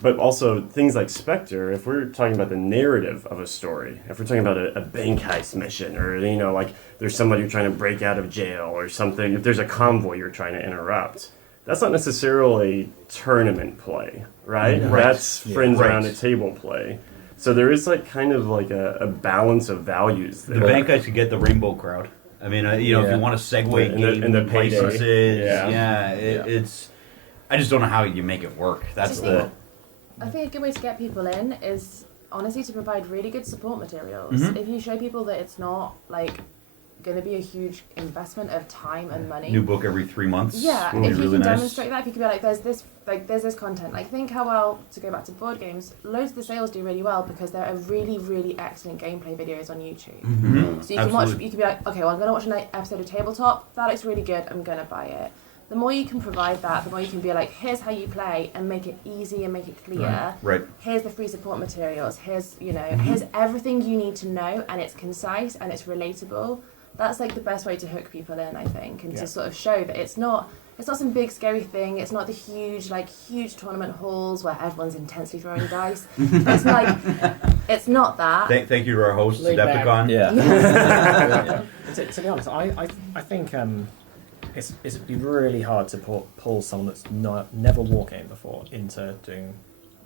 but also things like Spectre, if we're talking about the narrative of a story, if we're talking about a bank heist mission, or like there's somebody you're trying to break out of jail or something, if there's a convoy you're trying to interrupt, that's not necessarily tournament play, right? That's friends around a table play. So there is like kind of like a balance of values there. The bank guys could get the rainbow crowd. I mean, if you want to segue game and the payday. licenses, it's. I just don't know how you make it work. That's the. I think a good way to get people in is honestly to provide really good support materials. If you show people that it's not like going to be a huge investment of time and money. New book every 3 months. Yeah, if you really can nice. demonstrate that, if you can be like, there's this content. Like, think how well, to go back to board games, loads of the sales do really well because there are really, really excellent gameplay videos on YouTube. So you can watch, you can be like, okay, well, I'm going to watch an episode of Tabletop. That looks really good. I'm going to buy it. The more you can provide that, the more you can be like, here's how you play and make it easy and make it clear. Right. Here's the free support materials. Here's, here's everything you need to know, and it's concise and it's relatable. That's like the best way to hook people in, I think, and to sort of show that it's not it's not some big scary thing. It's not the huge tournament halls where everyone's intensely throwing dice. It's like, it's not that. Thank you to our host, Laid back. Adepticon. Yeah. To be honest, I think it'd be really hard to pull someone that's never wargamed before into doing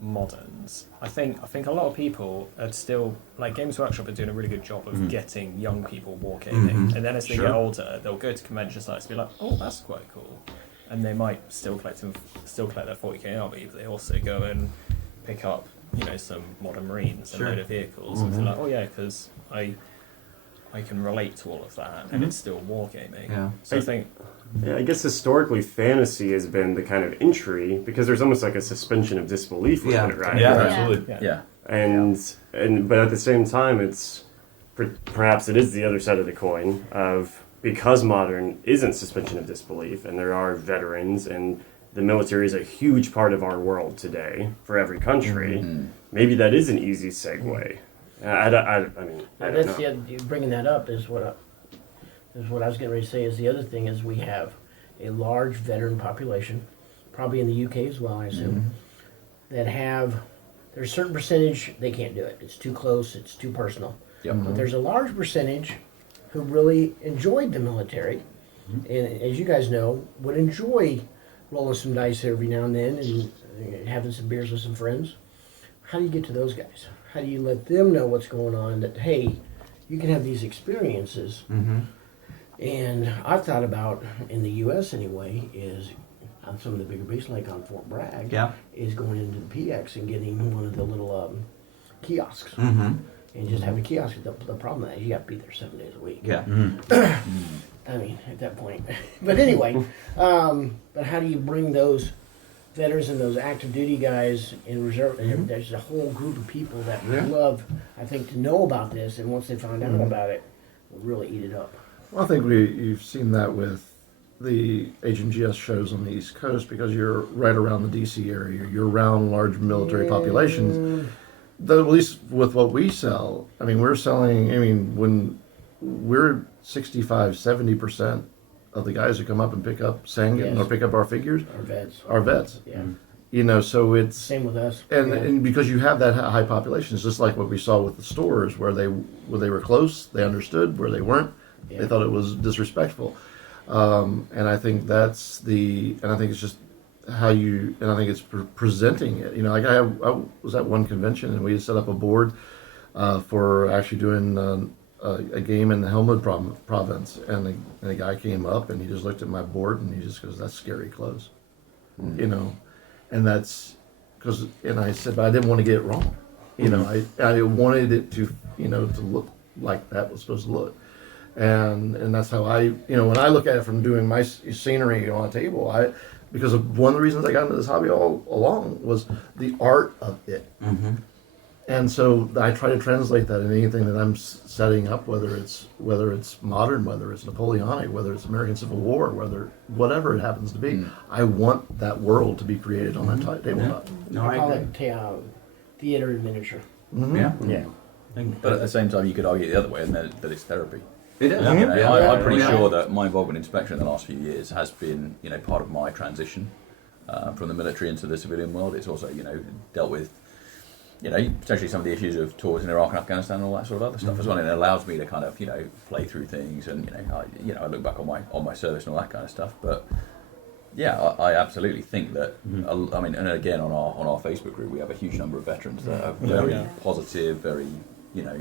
moderns. I think a lot of people are still, like, Games Workshop are doing a really good job of getting young people wargaming, and then as they get older, they'll go to convention sites and be like, oh, that's quite cool, and they might still collect their 40k army, but they also go and pick up, you know, some modern marines and load of vehicles, and they're like, oh yeah, because I can relate to all of that, and it's still wargaming. Yeah. So I think. Yeah, I guess historically fantasy has been the kind of entry because there's almost like a suspension of disbelief with it, right? Yeah, Yeah. absolutely. Yeah. And but at the same time, it's perhaps it is the other side of the coin of because modern isn't suspension of disbelief, and there are veterans, and the military is a huge part of our world today for every country. Maybe that is an easy segue. I mean, I don't That's know. bringing that up is what I was getting ready to say. Is the other thing is we have a large veteran population, probably in the UK as well, I assume, that have. There's a certain percentage they can't do it. It's too close. It's too personal. Yep. But there's a large percentage who really enjoyed the military, and as you guys know, would enjoy rolling some dice every now and then and having some beers with some friends. How do you get to those guys? How do you let them know what's going on? That hey, you can have these experiences. And I've thought about, in the U.S. anyway, is on some of the bigger bases, like on Fort Bragg, is going into the PX and getting one of the little kiosks. And just have a kiosk. The problem is you got to be there 7 days a week. Yeah. I mean, at that point. But anyway, but how do you bring those veterans and those active duty guys in reserve? There's a whole group of people that would love, I think, to know about this, and once they find out about it, will really eat it up. Well, I think you've seen that with the HMGS shows on the East Coast because you're right around the DC area. You're around large military populations. Though at least with what we sell, I mean, we're selling, I mean, when we're 65-70% of the guys who come up and pick up Sangan or pick up our figures Our vets. are vets. Yeah. You know, so it's... Same with us. And because you have that high population, it's just like what we saw with the stores where they were close, they understood, where they weren't. They thought it was disrespectful, and I think that's and I think it's just how you, and I think it's presenting it. You know, like I was at one convention and we set up a board for actually doing a game in the Helmut province, and a guy came up and he just looked at my board and he just goes, "That's scary close," you know, and that's because, and I said, but I didn't want to get it wrong. You know, I wanted it to, you know, to look like that was supposed to look. And that's how I, you know, when I look at it from doing my scenery on a table, because of one of the reasons I got into this hobby all along was the art of it. And so I try to translate that in anything that I'm setting up, whether it's modern, whether it's Napoleonic, whether it's American Civil War, whatever it happens to be. I want that world to be created on that tabletop. No, I call it theater in miniature. Yeah. But at the same time, you could argue the other way, and that it's therapy. It is. You know, I'm pretty sure that my involvement in Spectre in the last few years has been, you know, part of my transition from the military into the civilian world. It's also, you know, dealt with, you know, potentially some of the issues of tours in Iraq and Afghanistan and all that sort of other stuff as well. And it allows me to kind of, you know, play through things, and I look back on my service and all that kind of stuff. But yeah, I absolutely think that. I mean, and again, on our Facebook group, we have a huge number of veterans that are very positive, very, you know,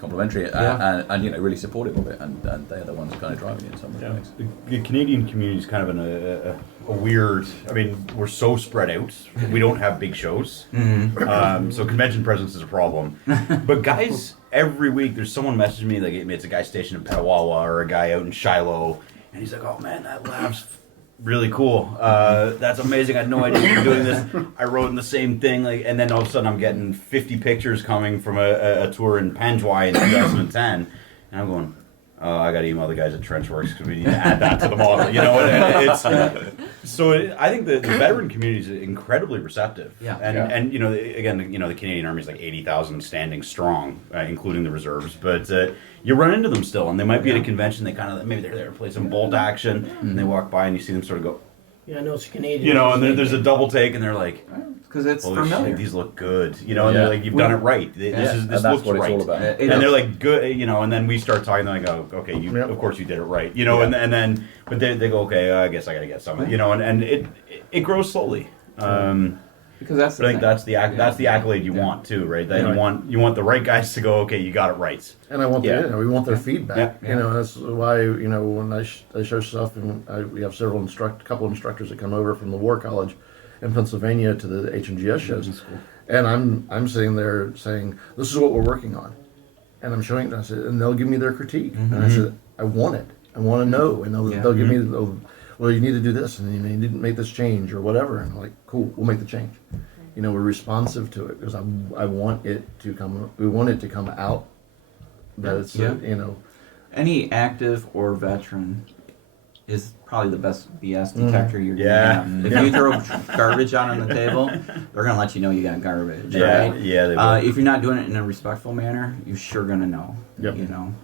complimentary, and you know, really supportive of it, and they're the ones kind of driving it in some ways. The Canadian community is kind of in a weird. I mean, we're so spread out. We don't have big shows, so convention presence is a problem. But guys, every week there's someone messaging me. Like, it's a guy stationed in Petawawa or a guy out in Shiloh, and he's like, "Oh man, that lab's really cool. That's amazing. I had no idea you were doing this. I wrote in the same thing." Like, and then all of a sudden I'm getting 50 pictures coming from a tour in Panjwai in 2010, and I'm going, I got to email the guys at Trenchworks because we need to add that to the model. You know, and I think the veteran community is incredibly receptive. Yeah. And you know, again, the Canadian Army is like 80,000 standing strong, including the reserves. But you run into them still, and they might be at a convention. They kind of maybe they're there to play some bolt action, and they walk by and you see them sort of go. Yeah, I know it's Canadian. You know, and there's a double take, and they're like, because it's holy familiar. shit, these look good. You know, and they're like, you've done it right. This that's looks what it's right. all about. And they're like, good. You know, and then we start talking. And I go, okay, of course you did it right. You know, and then but they go, okay, I guess I got to get some. You know, and it grows slowly. Because that's the I think thing. that's the accolade you want too, right? That you want the right guys to go, okay, you got it right. And I want we want their feedback. Yeah. You know, that's why when I show stuff, and we have couple instructors that come over from the War College in Pennsylvania to the H&GS shows, and I'm sitting there saying, this is what we're working on, and I'm showing it. And I said, and they'll give me their critique, and I said, I want it. I want to know, and they'll give me well, you need to do this, and you need to make this change or whatever. And I'm like, cool, we'll make the change. You know, we're responsive to it because I want it to come. We want it to come out. That it's any active or veteran is probably the best BS detector you're gonna have. If you throw garbage out on the table, they're gonna let you know you got garbage. Right? Yeah. They will. If you're not doing it in a respectful manner, you're sure gonna know. Yep. You know.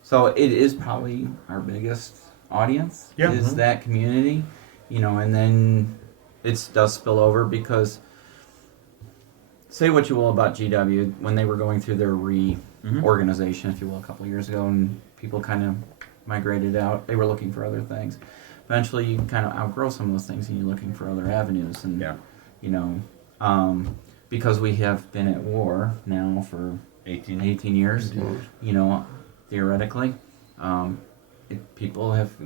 So it is probably our biggest audience is that community, you know, and then it does spill over because say what you will about GW when they were going through their reorganization, if you will, a couple of years ago, and people kind of migrated out. They were looking for other things. Eventually, you kind of outgrow some of those things, and you're looking for other avenues. And you know, because we have been at war now for 18 years, you know, theoretically.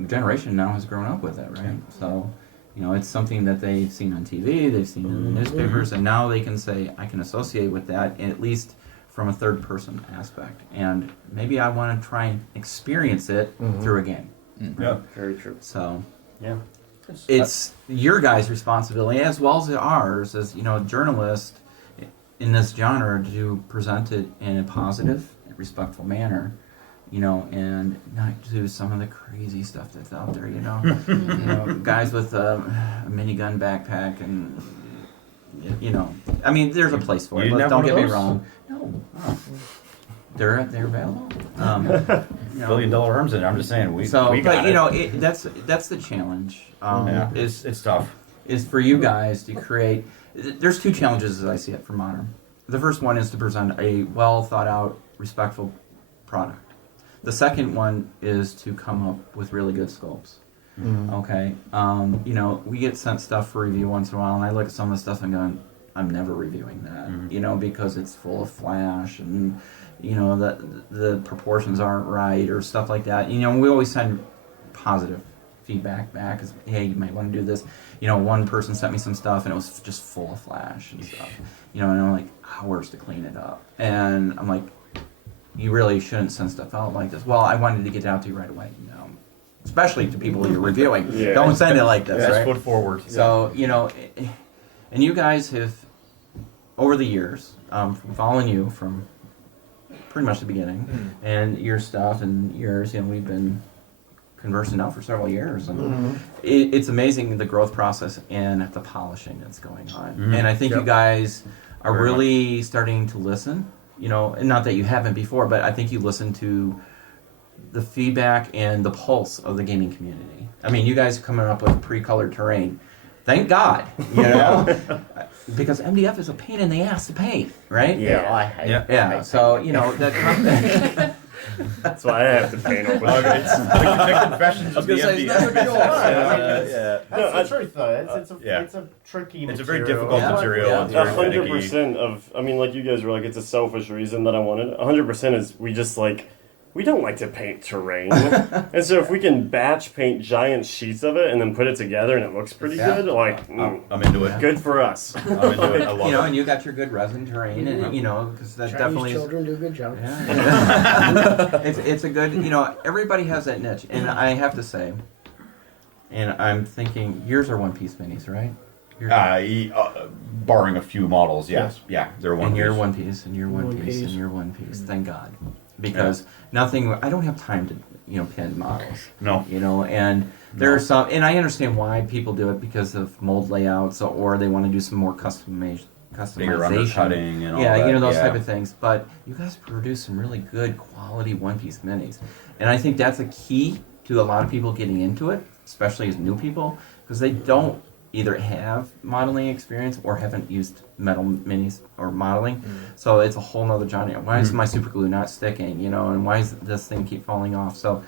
Generation now has grown up with it, right? So, you know, it's something that they've seen on TV, they've seen in the newspapers, and now they can say, I can associate with that, at least from a third person aspect. And maybe I want to try and experience it through a game. Yeah, very true. So, it's your guys' responsibility as well as ours as, you know, journalists in this genre to present it in a positive, respectful manner. You know, and not do some of the crazy stuff that's out there. You know, guys with a minigun backpack, and you know, I mean, there's a place for it. But don't get me wrong. No, they're available. $1 billion arms in it. I'm just saying we got but it. you know, that's the challenge. It's tough. Is for you guys to create. There's two challenges as I see it for Modern. The first one is to present a well thought out, respectful product. The second one is to come up with really good scopes. Okay, you know, we get sent stuff for review once in a while, and I look at some of the stuff and go, I'm never reviewing that, you know, because it's full of flash and, you know, the proportions aren't right or stuff like that. You know, we always send positive feedback back, as, hey, you might want to do this. You know, one person sent me some stuff and it was just full of flash and stuff. You know, and I'm like, hours to clean it up, and I'm like, you really shouldn't send stuff out like this. Well, I wanted to get it out to you right away, you know, especially to people you're reviewing. Don't send it like this, right? Foot forward. So, you know, and you guys have, over the years, from following you from pretty much the beginning, and your stuff and yours, you know, we've been conversing now for several years, and it's amazing the growth process and the polishing that's going on. And I think you guys are really starting to listen. You know, and not that you haven't before, but I think you listen to the feedback and the pulse of the gaming community. I mean, you guys are coming up with pre-colored terrain. Thank God, you know, because MDF is a pain in the ass to paint, right? I hate it. Yeah. So you know that. That's why I have to paint over The confessions of the MDF. That's the truth, though. It's a tricky material. It's a very difficult material. It's very finicky. 100% of, I mean, like you guys were like, it's a selfish reason that I wanted. 100% is we don't like to paint terrain. And so if we can batch paint giant sheets of it and then put it together and it looks pretty good, like, I'm into it. good for us. I'm into it. I love You know, it. and you got your good resin terrain, and you know, because that Chinese definitely children do a good job. it's a good, you know, everybody has that niche, and I have to say, and I'm thinking, yours are one-piece minis, right? Barring a few models, yes. Yeah, they're one And piece. you're one piece, and you're one One piece, piece. and you're one piece. Thank God. because nothing. I don't have time to pin models. No. And there are some, and I understand why people do it because of mold layouts, or they want to do some more customization. Bigger undercutting and all yeah, that. those type of things. But you guys produce some really good quality one-piece minis, and I think that's a key to a lot of people getting into it, especially as new people, because they don't either have modeling experience or haven't used metal minis or modeling. So it's a whole nother genre. Why is my super glue not sticking? And why does this thing keep falling off? So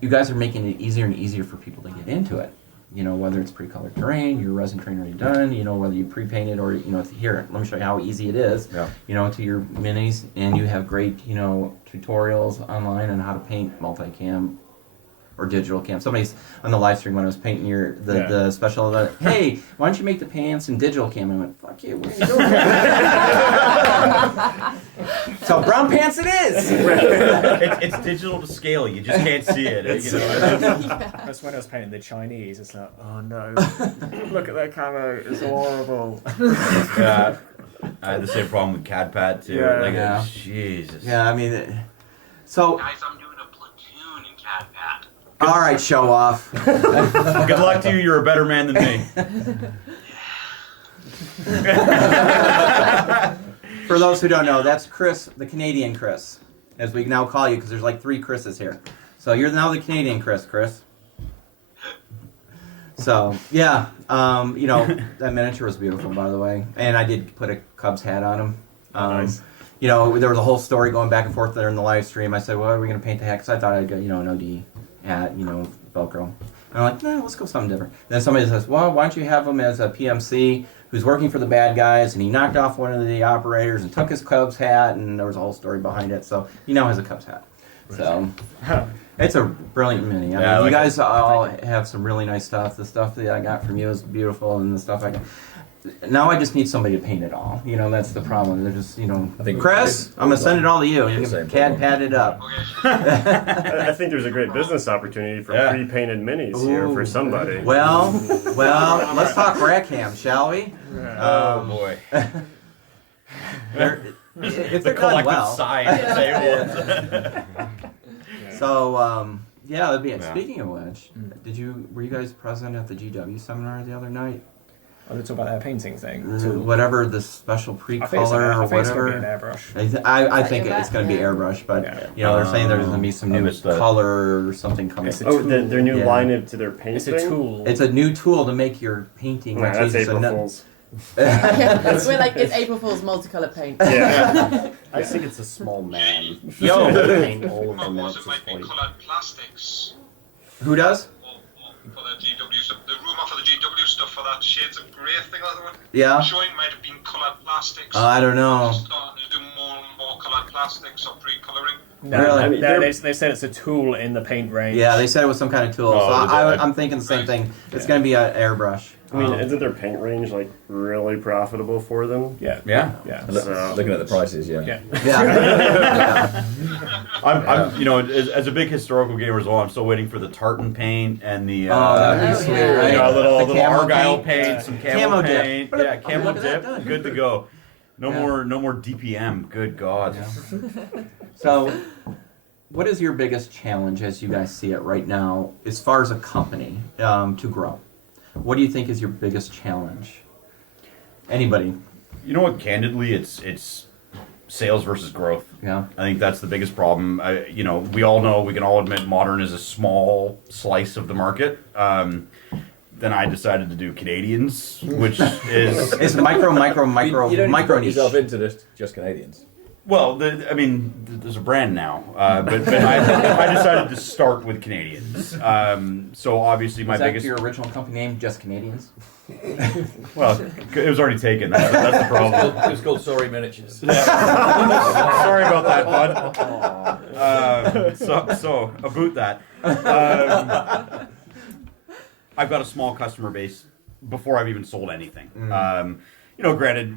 you guys are making it easier and easier for people to get into it. Whether it's pre-colored terrain, your resin train already done, whether you pre-painted or, here, let me show you how easy it is, to your minis. And you have great, tutorials online on how to paint multicam or digital cam. Somebody's on the live stream when I was painting the special, hey, why don't you make the pants in digital cam? I went, fuck you, what are you doing? So brown pants it is! It's digital to scale, you just can't see it. That's when I was painting the Chinese, it's like, oh no, look at their camo, it's horrible. Yeah, I had the same problem with CAD-PAD too. Jesus. Yeah, I mean, so... Guys, I'm doing a platoon in CAD-PAD. All right, show off. Good luck to you. You're a better man than me. For those who don't know, that's Chris, the Canadian Chris, as we now call you, because there's like 3 Chris's here. So you're now the Canadian Chris. So yeah, that miniature was beautiful, by the way, and I did put a Cubs hat on him. Nice. There was a whole story going back and forth there in the live stream. I said, well, are we going to paint the hat? Because I thought I'd go, an OD hat, Velcro. And I'm like, no, let's go something different. Then somebody says, well, why don't you have him as a PMC who's working for the bad guys, and he knocked off one of the operators and took his Cubs hat, and there was a whole story behind it. So he now has a Cubs hat. So it's a brilliant mini. I mean, you guys all have some really nice stuff. The stuff that I got from you is beautiful, and the stuff I got. Now I just need somebody to paint it all. That's the problem. They're just, I think Chris, I'm going to send it all to you. You can CAD-PAD it up. I think there's a great business opportunity for pre-painted minis here for somebody. Well, let's talk Rackham, shall we? Oh boy. If the they're done collective well. sigh at the table. So, that'd be it. Speaking of which, were you guys present at the GW seminar the other night? Oh, they talk about that painting thing. Whatever the special pre-color or whatever. I think it's going to be airbrush, but they're saying there's going to be some new color or something coming. Their new line to their painting. It's a tool. It's a new tool to make your painting. That's April Fool's. It's April Fool's multicolored paint. Yeah. I just think it's a small man. Yo, paint all of them. It might be coloured plastics. Who does? For the GW stuff, the rumour for the GW stuff for that Shades of Grey thing that they were showing might have been coloured plastics. I don't know. Starting to do more and more coloured plastics or pre-colouring. No, really? They said it's a tool in the paint range. Yeah, they said it was some kind of tool. So I'm thinking the same thing. It's going to be an airbrush. I mean, isn't their paint range really profitable for them? Yeah. Looking at the prices, yeah. I'm as a big historical gamer as well, I'm still waiting for the tartan paint and the little Argyle paint, some camo paint. Yeah, camo dip, good to go. No more DPM. Good God. Yeah. So, what is your biggest challenge as you guys see it right now, as far as a company to grow? What do you think is your biggest challenge? Anybody? You know what? Candidly, it's sales versus growth. Yeah. I think that's the biggest problem. We all know, we can all admit, modern is a small slice of the market. Then I decided to do Canadians, which is it's micro you don't micro put niche. yourself into just Canadians. Well, there's a brand now, but I decided to start with Canadians. So obviously my biggest. Your original company name, Just Canadians? Well, it was already taken. That's the problem. It was called Sorry Miniatures. Sorry about that, bud. So about that. I've got a small customer base before I've even sold anything. Granted,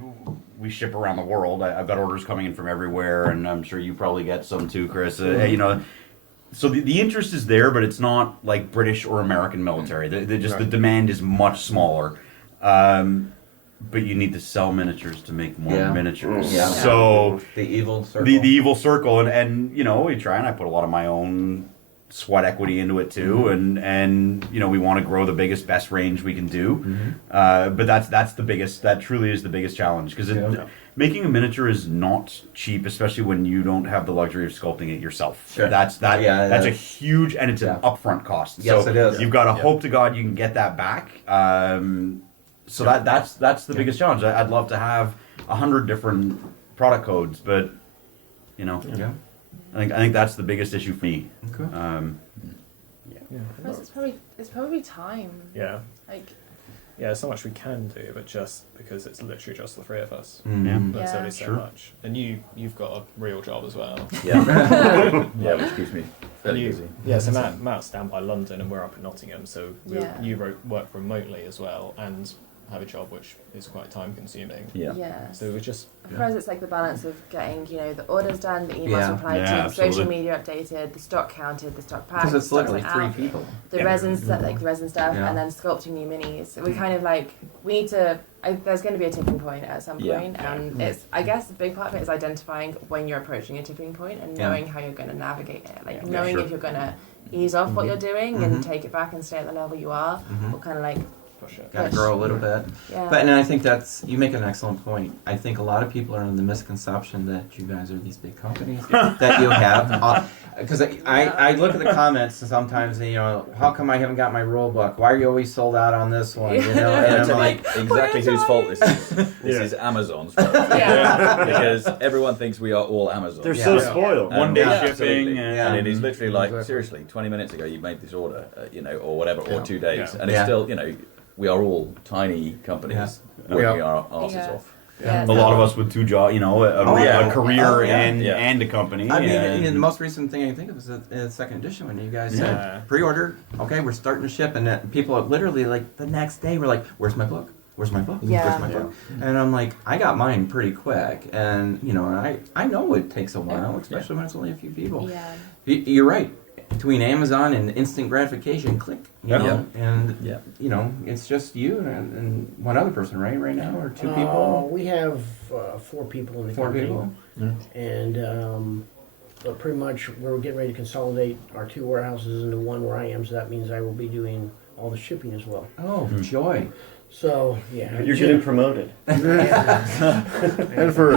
we ship around the world. I've got orders coming in from everywhere, and I'm sure you probably get some too, Chris. So the interest is there, but it's not like British or American military. The demand is much smaller. but you need to sell miniatures to make more Yeah. miniatures. Yeah. So The evil circle. the evil circle, and you know, we try, and I put a lot of my own sweat equity into it too, and you know, we want to grow the biggest, best range we can do. But that's the biggest. That truly is the biggest challenge, because making a miniature is not cheap, especially when you don't have the luxury of sculpting it yourself. Sure. That's a huge, and it's an upfront cost. Yes, so it is. You've got to hope to God you can get that back. So that's the biggest challenge. I'd love to have 100 different product codes, but you know, I think that's the biggest issue for me. Okay. For us, it's probably time. Yeah. Like, Yeah, there's so much we can do, but just because it's literally just the three of us, Yeah. there's only so much. And you've got a real job as well. Yeah. Yeah, which keeps me fairly busy. Yeah, so Matt's down by London and we're up in Nottingham, so Yeah. you work remotely as well and have a job which is quite time consuming. Yeah. So we just For us, it's like the balance of getting, the orders done, the emails Yeah. replied Yeah, to, the absolutely. social media updated, the stock counted, the stock packed, Because it's the stock literally went 3 out, people. the resin stuff, like the resin stuff, Yeah. and then sculpting new minis. So we kind of we need to. There's going to be a tipping point at some point, and it's. I guess a big part of it is identifying when you're approaching a tipping point and knowing how you're going to navigate it. Like knowing if you're going to ease off what you're doing and take it back and stay at the level you are, or kind of push it. Got to grow a little bit. Yeah. But and I think you make an excellent point. I think a lot of people are in the misconception that you guys are these big companies that you have. Because I look at the comments and sometimes, how come I haven't got my rule book? Why are you always sold out on this one? And I'm like, exactly whose fault this is. This is Amazon's fault. Because everyone thinks we are all Amazon. They're so spoiled. One day shipping, absolutely. and And it is literally like, seriously, 20 minutes ago you made this order, or whatever, or 2 days. And it's still, we are all tiny companies working our asses off. Yeah. A lot of us with 2 jobs, a career and a company. I mean, and the most recent thing I can think of is the second edition when you guys said pre-order. Okay, we're starting to ship, and people are literally like the next day were like, "Where's my book? Where's my book? Yeah. Where's my book?" And I'm like, I got mine pretty quick, and I know it takes a while, especially when it's only a few people. Yeah. You're right. Between Amazon and instant gratification, click. It's just you and one other person, right? Right now, or 2 people. We have 4 people in the 4 company. people. And but pretty much we're getting ready to consolidate our 2 warehouses into one where I am, so that means I will be doing all the shipping as well. Oh, joy! So yeah, You're getting promoted. And for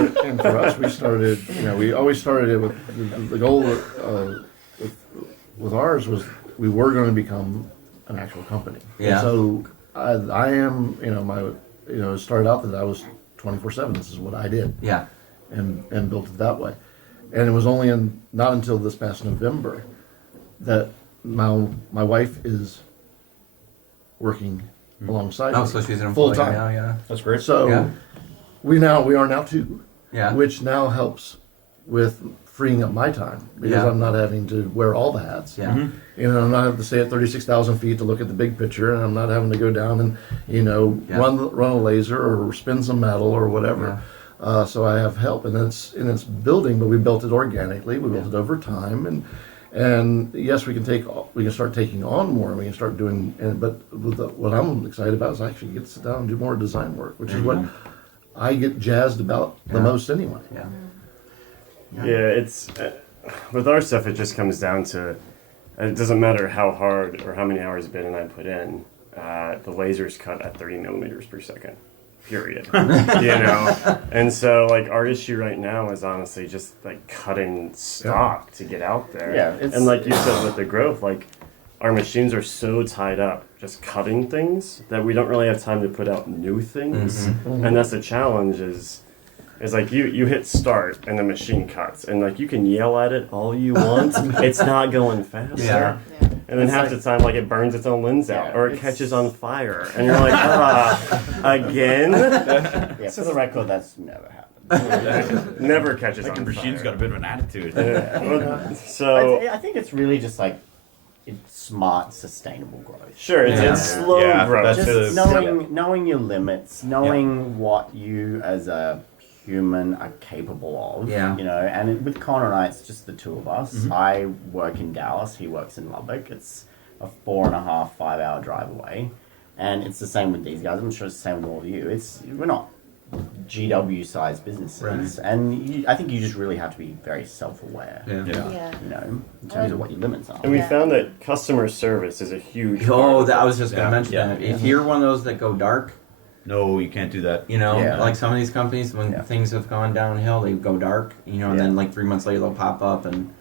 us, we started. We always started it with the goal. With ours was we were going to become an actual company. Yeah. And so I am. It started out that I was 24/7. This is what I did. Yeah. And built it that way. And it was only not until this past November that my wife is working alongside Oh, me so she's an full employee time. now, yeah. That's great. So we are now 2, Yeah. which now helps with freeing up my time because Yeah. I'm not having to wear all the hats. Yeah. I'm not having to stay at 36,000 feet to look at the big picture, and I'm not having to go down and run a laser or spin some metal or whatever. So I have help, and it's building, but we built it organically. We built it over time, and yes, we can start taking on more. We can start doing, but what I'm excited about is I actually get to sit down and do more design work, which is what I get jazzed about the most anyway. Yeah. Yeah, it's with our stuff. It just comes down to it doesn't matter how hard or how many hours Ben and I put in. The laser's cut at 30 millimeters per second. Period. And so like our issue right now is honestly just like cutting stock to get out there. Yeah, and like you said with the growth, like our machines are so tied up just cutting things that we don't really have time to put out new things. And that's the challenge is like you hit start and the machine cuts and like you can yell at it all you want, it's not going faster. Yeah. And then half the time, like it burns its own lens out, or it catches on fire, and you're like, again? For the record, that's never happened. Never catches on The fire. machine's got a bit of an attitude. So I think it's really just like it's smart, sustainable growth. sure, it's slow growth. Just knowing your limits, knowing what you as a human are capable of. Yeah. And with Connor and I, it's just the 2 of us. I work in Dallas, he works in Lubbock. It's a 4.5, 5 hour drive away. And it's the same with these guys. I'm sure it's the same with all of you. We're not GW-sized businesses, and I think you just really have to be very self-aware. Yeah. You know, in terms of what your limits are. And we found that customer service is a huge. I was just going to mention that. If you're one of those that go dark, No, you can't do that. you know, like some of these companies, when things have gone downhill, they go dark, you know, and then like 3 months later they'll pop up and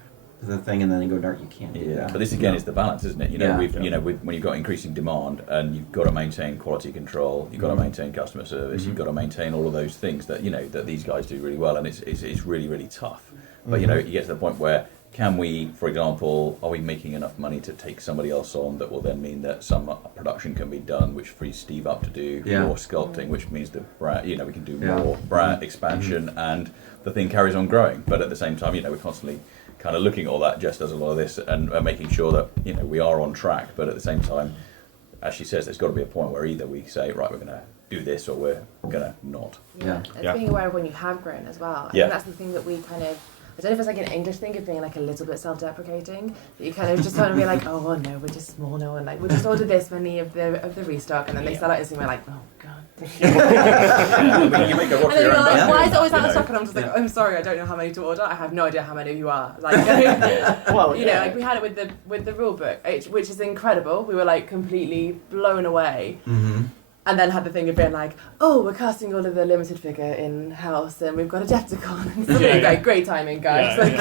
the thing, and then they go dark. You can't do that. But this again is the balance, isn't it? You know, Yeah. you know, when you've got increasing demand and you've got to maintain quality control, you've got to maintain customer service, you've got to maintain all of those things that that these guys do really well, and it's really really tough. But you know, you get to the point where can we, for example, are we making enough money to take somebody else on that will then mean that some production can be done, which frees Steve up to do more sculpting, which means the brand, we can do more brand expansion, and the thing carries on growing. But at the same time, we're constantly kind of looking at all that. Jess does a lot of this and making sure that we are on track. But at the same time, as she says, there's got to be a point where either we say, right, we're going to do this, or we're going to not. It's being aware of when you have grown as well. I think that's the thing that we kind of, I don't know if it's like an English thing of being like a little bit self-deprecating, that you kind of just want to be like, oh well, no, we're just small now, and like we'll just order this many of the restock, and then they sell out and we're like, oh god. You make a And then you're like, why is it always out of stock? And I'm just like, I'm sorry, I don't know how many to order. I have no idea how many of you are. Like, Well, like we had it with the rule book, which is incredible. We were like completely blown away. And then had the thing of being like, oh, we're casting all of the limited figure in house, and we've got a Decepticon. And suddenly, like, great timing, guys. But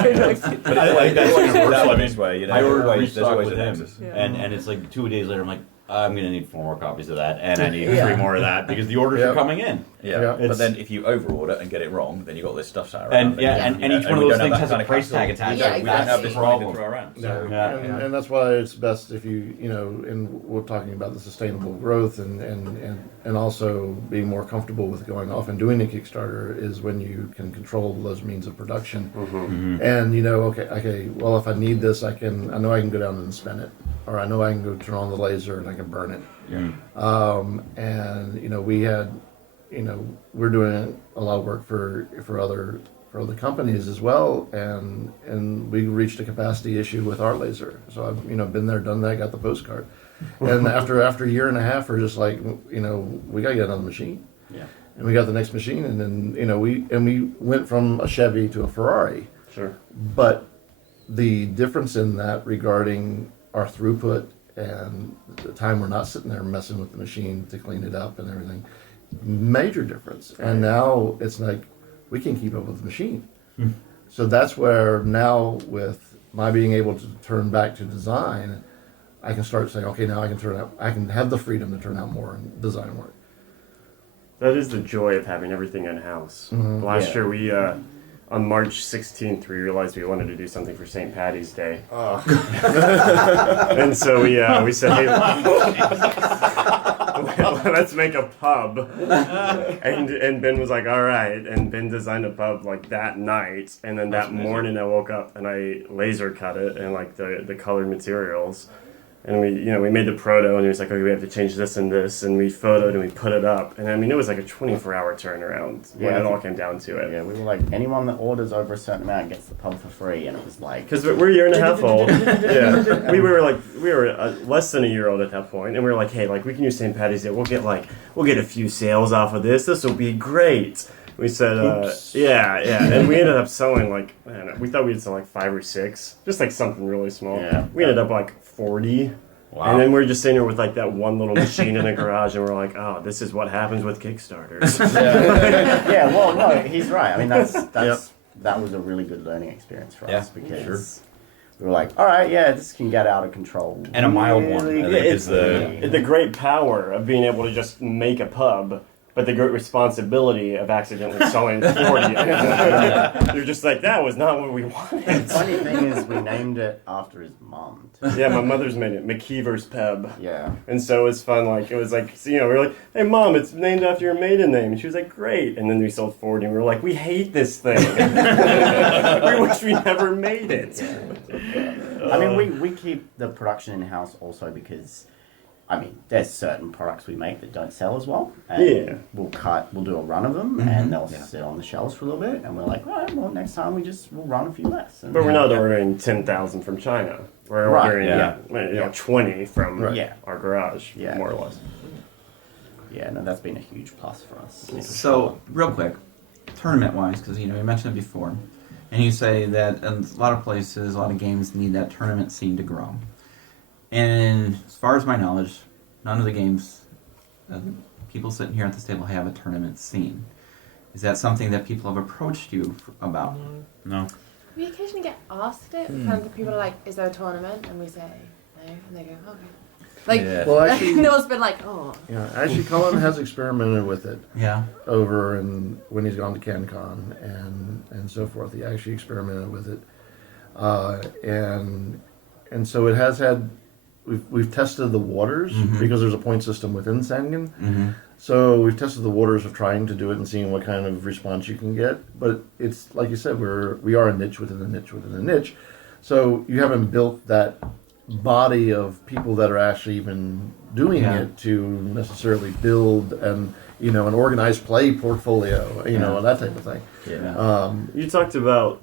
that's what this way. I ordered a there's restock always with a him, nexus. and it's like 2 days later, I'm like, I'm gonna need 4 more copies of that, and I need 3 more of that because the orders are coming in. But then if you overorder and get it wrong, then you've got this stuff sat around. And each one of those things has a price tag attached. We don't have this money to throw around. And that's why it's best if you, and we're talking about the sustainable growth and also being more comfortable with going off and doing a Kickstarter is when you can control those means of production. And well, if I need this, I know I can go down and spend it, or I know I can go turn on the laser and I can burn it. And we had, we're doing a lot of work for other companies as well, and we reached a capacity issue with our laser. So I've been there, done that, got the postcard, and after a year and a half, we're just like, we gotta get another machine. And we got the next machine, and then we went from a Chevy to a Ferrari. Sure. But the difference in that regarding our throughput and the time we're not sitting there messing with the machine to clean it up and everything, major difference. And now it's like we can keep up with the machine. So that's where now, with my being able to turn back to design, I can start saying, okay, now I can have the freedom to turn out more and design work. That is the joy of having everything in house. Last year we on March 16th, we realized we wanted to do something for St. Patty's Day. And so we said, hey, let's make a pub. And Ben was like, all right. And Ben designed a pub like that night. And then that morning I woke up and I laser cut it and like the colored materials. And we made the proto, and he was like, okay, we have to change this and this, and we photoed and we put it up. And I mean, it was like a 24-hour turnaround when it all came down to it. Yeah, we were like, anyone that orders over a certain amount gets the pub for free, and it was like, because we're a year and a half old. We were less than a year old at that point, and we were like, hey, like we can use St. Patty's Day. We'll get a few sales off of this. This will be great. We said, and we ended up selling like, we thought we'd sell like 5 or 6, just like something really small. We ended up like 40. Wow. And then we're just sitting here with like that one little machine in the garage, and we're like, oh, this is what happens with Kickstarters. Well, no, he's right. I mean, that was a really good learning experience for us, because we were like, all right, this can get out of control. And a mild one. It's the great power of being able to just make a pub, but the great responsibility of accidentally selling 40. You're just like, that was not what we wanted. The funny thing is, we named it after his mom. Yeah, my mother's made it McKeever's Peb. Yeah. And so it's fun. Like, it was like, we were like, hey, Mom, it's named after your maiden name. And she was like, great. And then we sold 40, and we were like, we hate this thing. We wish we never made it. I mean, we keep the production in-house also because, I mean, there's certain products we make that don't sell as well. And we'll do a run of them, and they'll sit on the shelves for a little bit, and we're like, all right, well, next time we'll run a few less. And, but we're not ordering 10,000 from China. We're ordering 20 from our garage, more or less. Yeah, no, that's been a huge plus for us. Yeah, for So, sure. real quick, tournament-wise, because you mentioned it before, and you say that in a lot of places, a lot of games need that tournament scene to grow. And as far as my knowledge, none of the games, people sitting here at this table have a tournament scene. Is that something that people have approached you about? No. We occasionally get asked it. And people are like, "Is there a tournament?" And we say no, and they go, "Okay." Like, Well, actually, no one's been like, "Oh." Yeah, actually, Colin has experimented with it. Yeah. Over and when he's gone to CanCon and so forth, he actually experimented with it, and so it has had. We've tested the waters because there's a point system within Sangan. So we've tested the waters of trying to do it and seeing what kind of response you can get. But it's like you said, we are a niche within a niche within a niche. So you haven't built that body of people that are actually even doing it to necessarily build an organized play portfolio, and that type of thing. Yeah. You talked about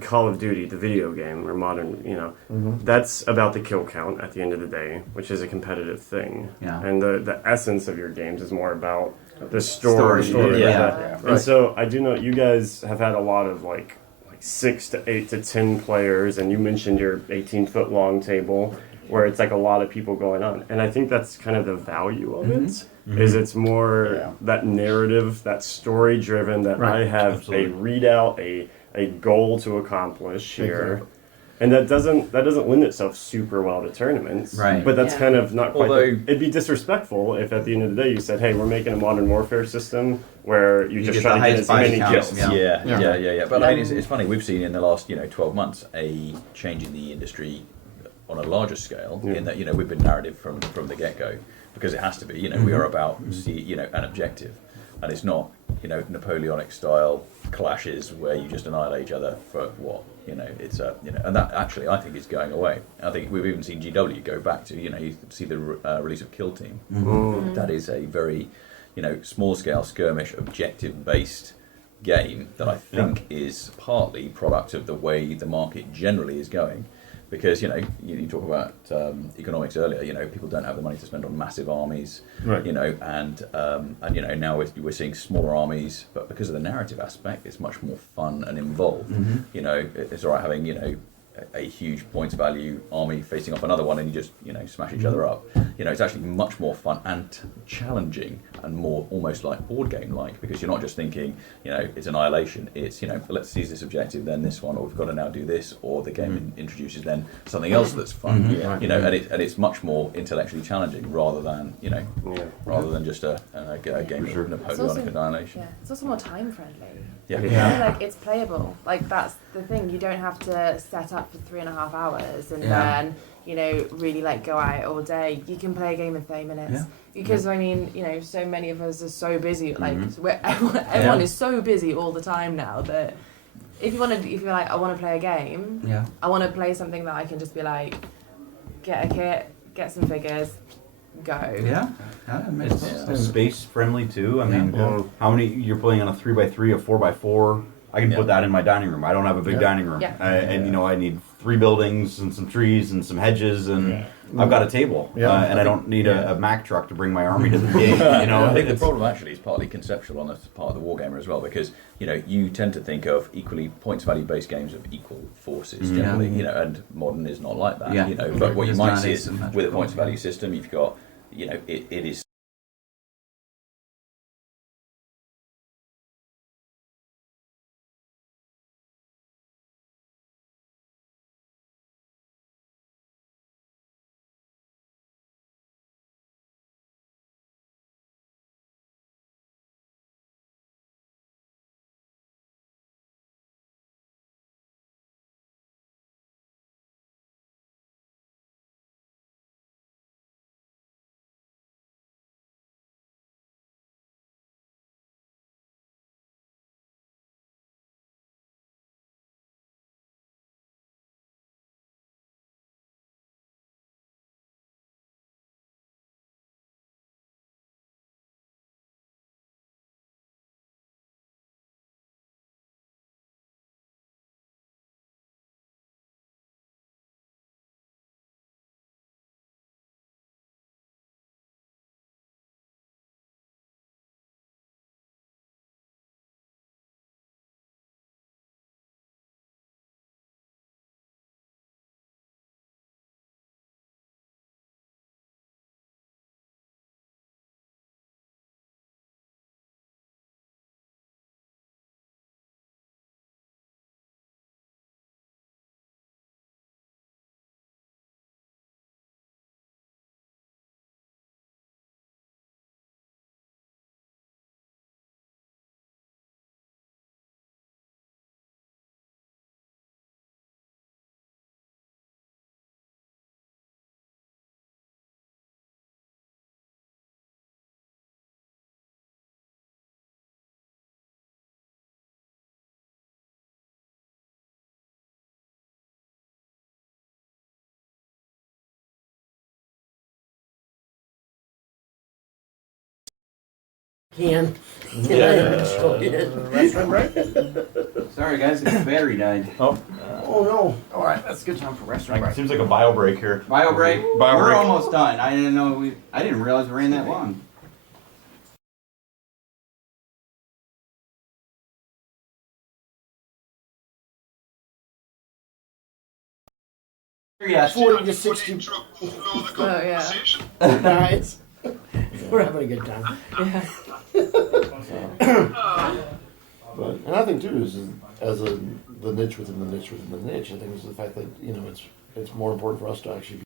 Call of Duty, the video game, or modern, that's about the kill count at the end of the day, which is a competitive thing. Yeah. And the essence of your games is more about the story. Yeah. And so I do know you guys have had a lot of like 6 to 8 to 10 players, and you mentioned your 18-foot long table where it's like a lot of people going on. And I think that's kind of the value of it. Is it's more that narrative, that story driven, that I have a readout, a goal to accomplish here. Exactly. And that doesn't lend itself super well to tournaments. Right. But that's kind of not quite. Although- It'd be disrespectful if at the end of the day you said, "Hey, we're making a modern warfare system where you just get try the to get highest as many body count." kills." Yeah. But I mean, it's funny. We've seen in the last 12 months a change in the industry on a larger scale. In that we've been narrative from the get go because it has to be. We are about an objective, and it's not Napoleonic style clashes where you just annihilate each other for what. It's and that actually I think is going away. I think we've even seen GW go back to you see the release of Kill Team. That is a very small scale skirmish objective based game that I think is partly product of the way the market generally is going. Because you talk about economics earlier. People don't have the money to spend on massive armies. Right. And now we're seeing smaller armies, but because of the narrative aspect, it's much more fun and involved. It's all right having a huge points value army facing off another one, and you just smash each other up. It's actually much more fun and challenging, and more almost like board game like, because you're not just thinking it's annihilation. It's let's seize this objective, then this one, or we've got to now do this, or the game introduces then something else that's fun. And it's much more intellectually challenging rather than just a game of Napoleonic annihilation. Yeah, it's also more time friendly. Yeah. Like it's playable. Like that's the thing. You don't have to set up for 3.5 hours and then really like go out all day. You can play a game in 30 minutes because I mean so many of us are so busy. Like everyone is so busy all the time now that if you're like I want to play a game, I want to play something that I can just be like get a kit, get some figures, go. Yeah, that makes sense. Space friendly too. I mean, how many you're playing on a 3x3, a 4x4? I can put that in my dining room. I don't have a big dining room, and I need 3 buildings and some trees and some hedges, and I've got a table, and I don't need a Mack truck to bring my army to the game. I think the problem actually is partly conceptual on the part of the wargamer as well, because you tend to think of equally points value based games of equal forces generally, and modern is not like that. But what you might see is with a points value system, you've got it is Can. Restroom break? Sorry, guys, the battery died. Oh no. All right, that's a good time for restroom Like, break. seems like a bio break here. Bio break. Bio We're break. almost done. I didn't realize we ran that long. Yes. 40 to 60. Oh yeah. Nice. We're having a good time. Yeah. But, and I think too is as the niche within the niche within the niche. I think is the fact that it's more important for us to actually.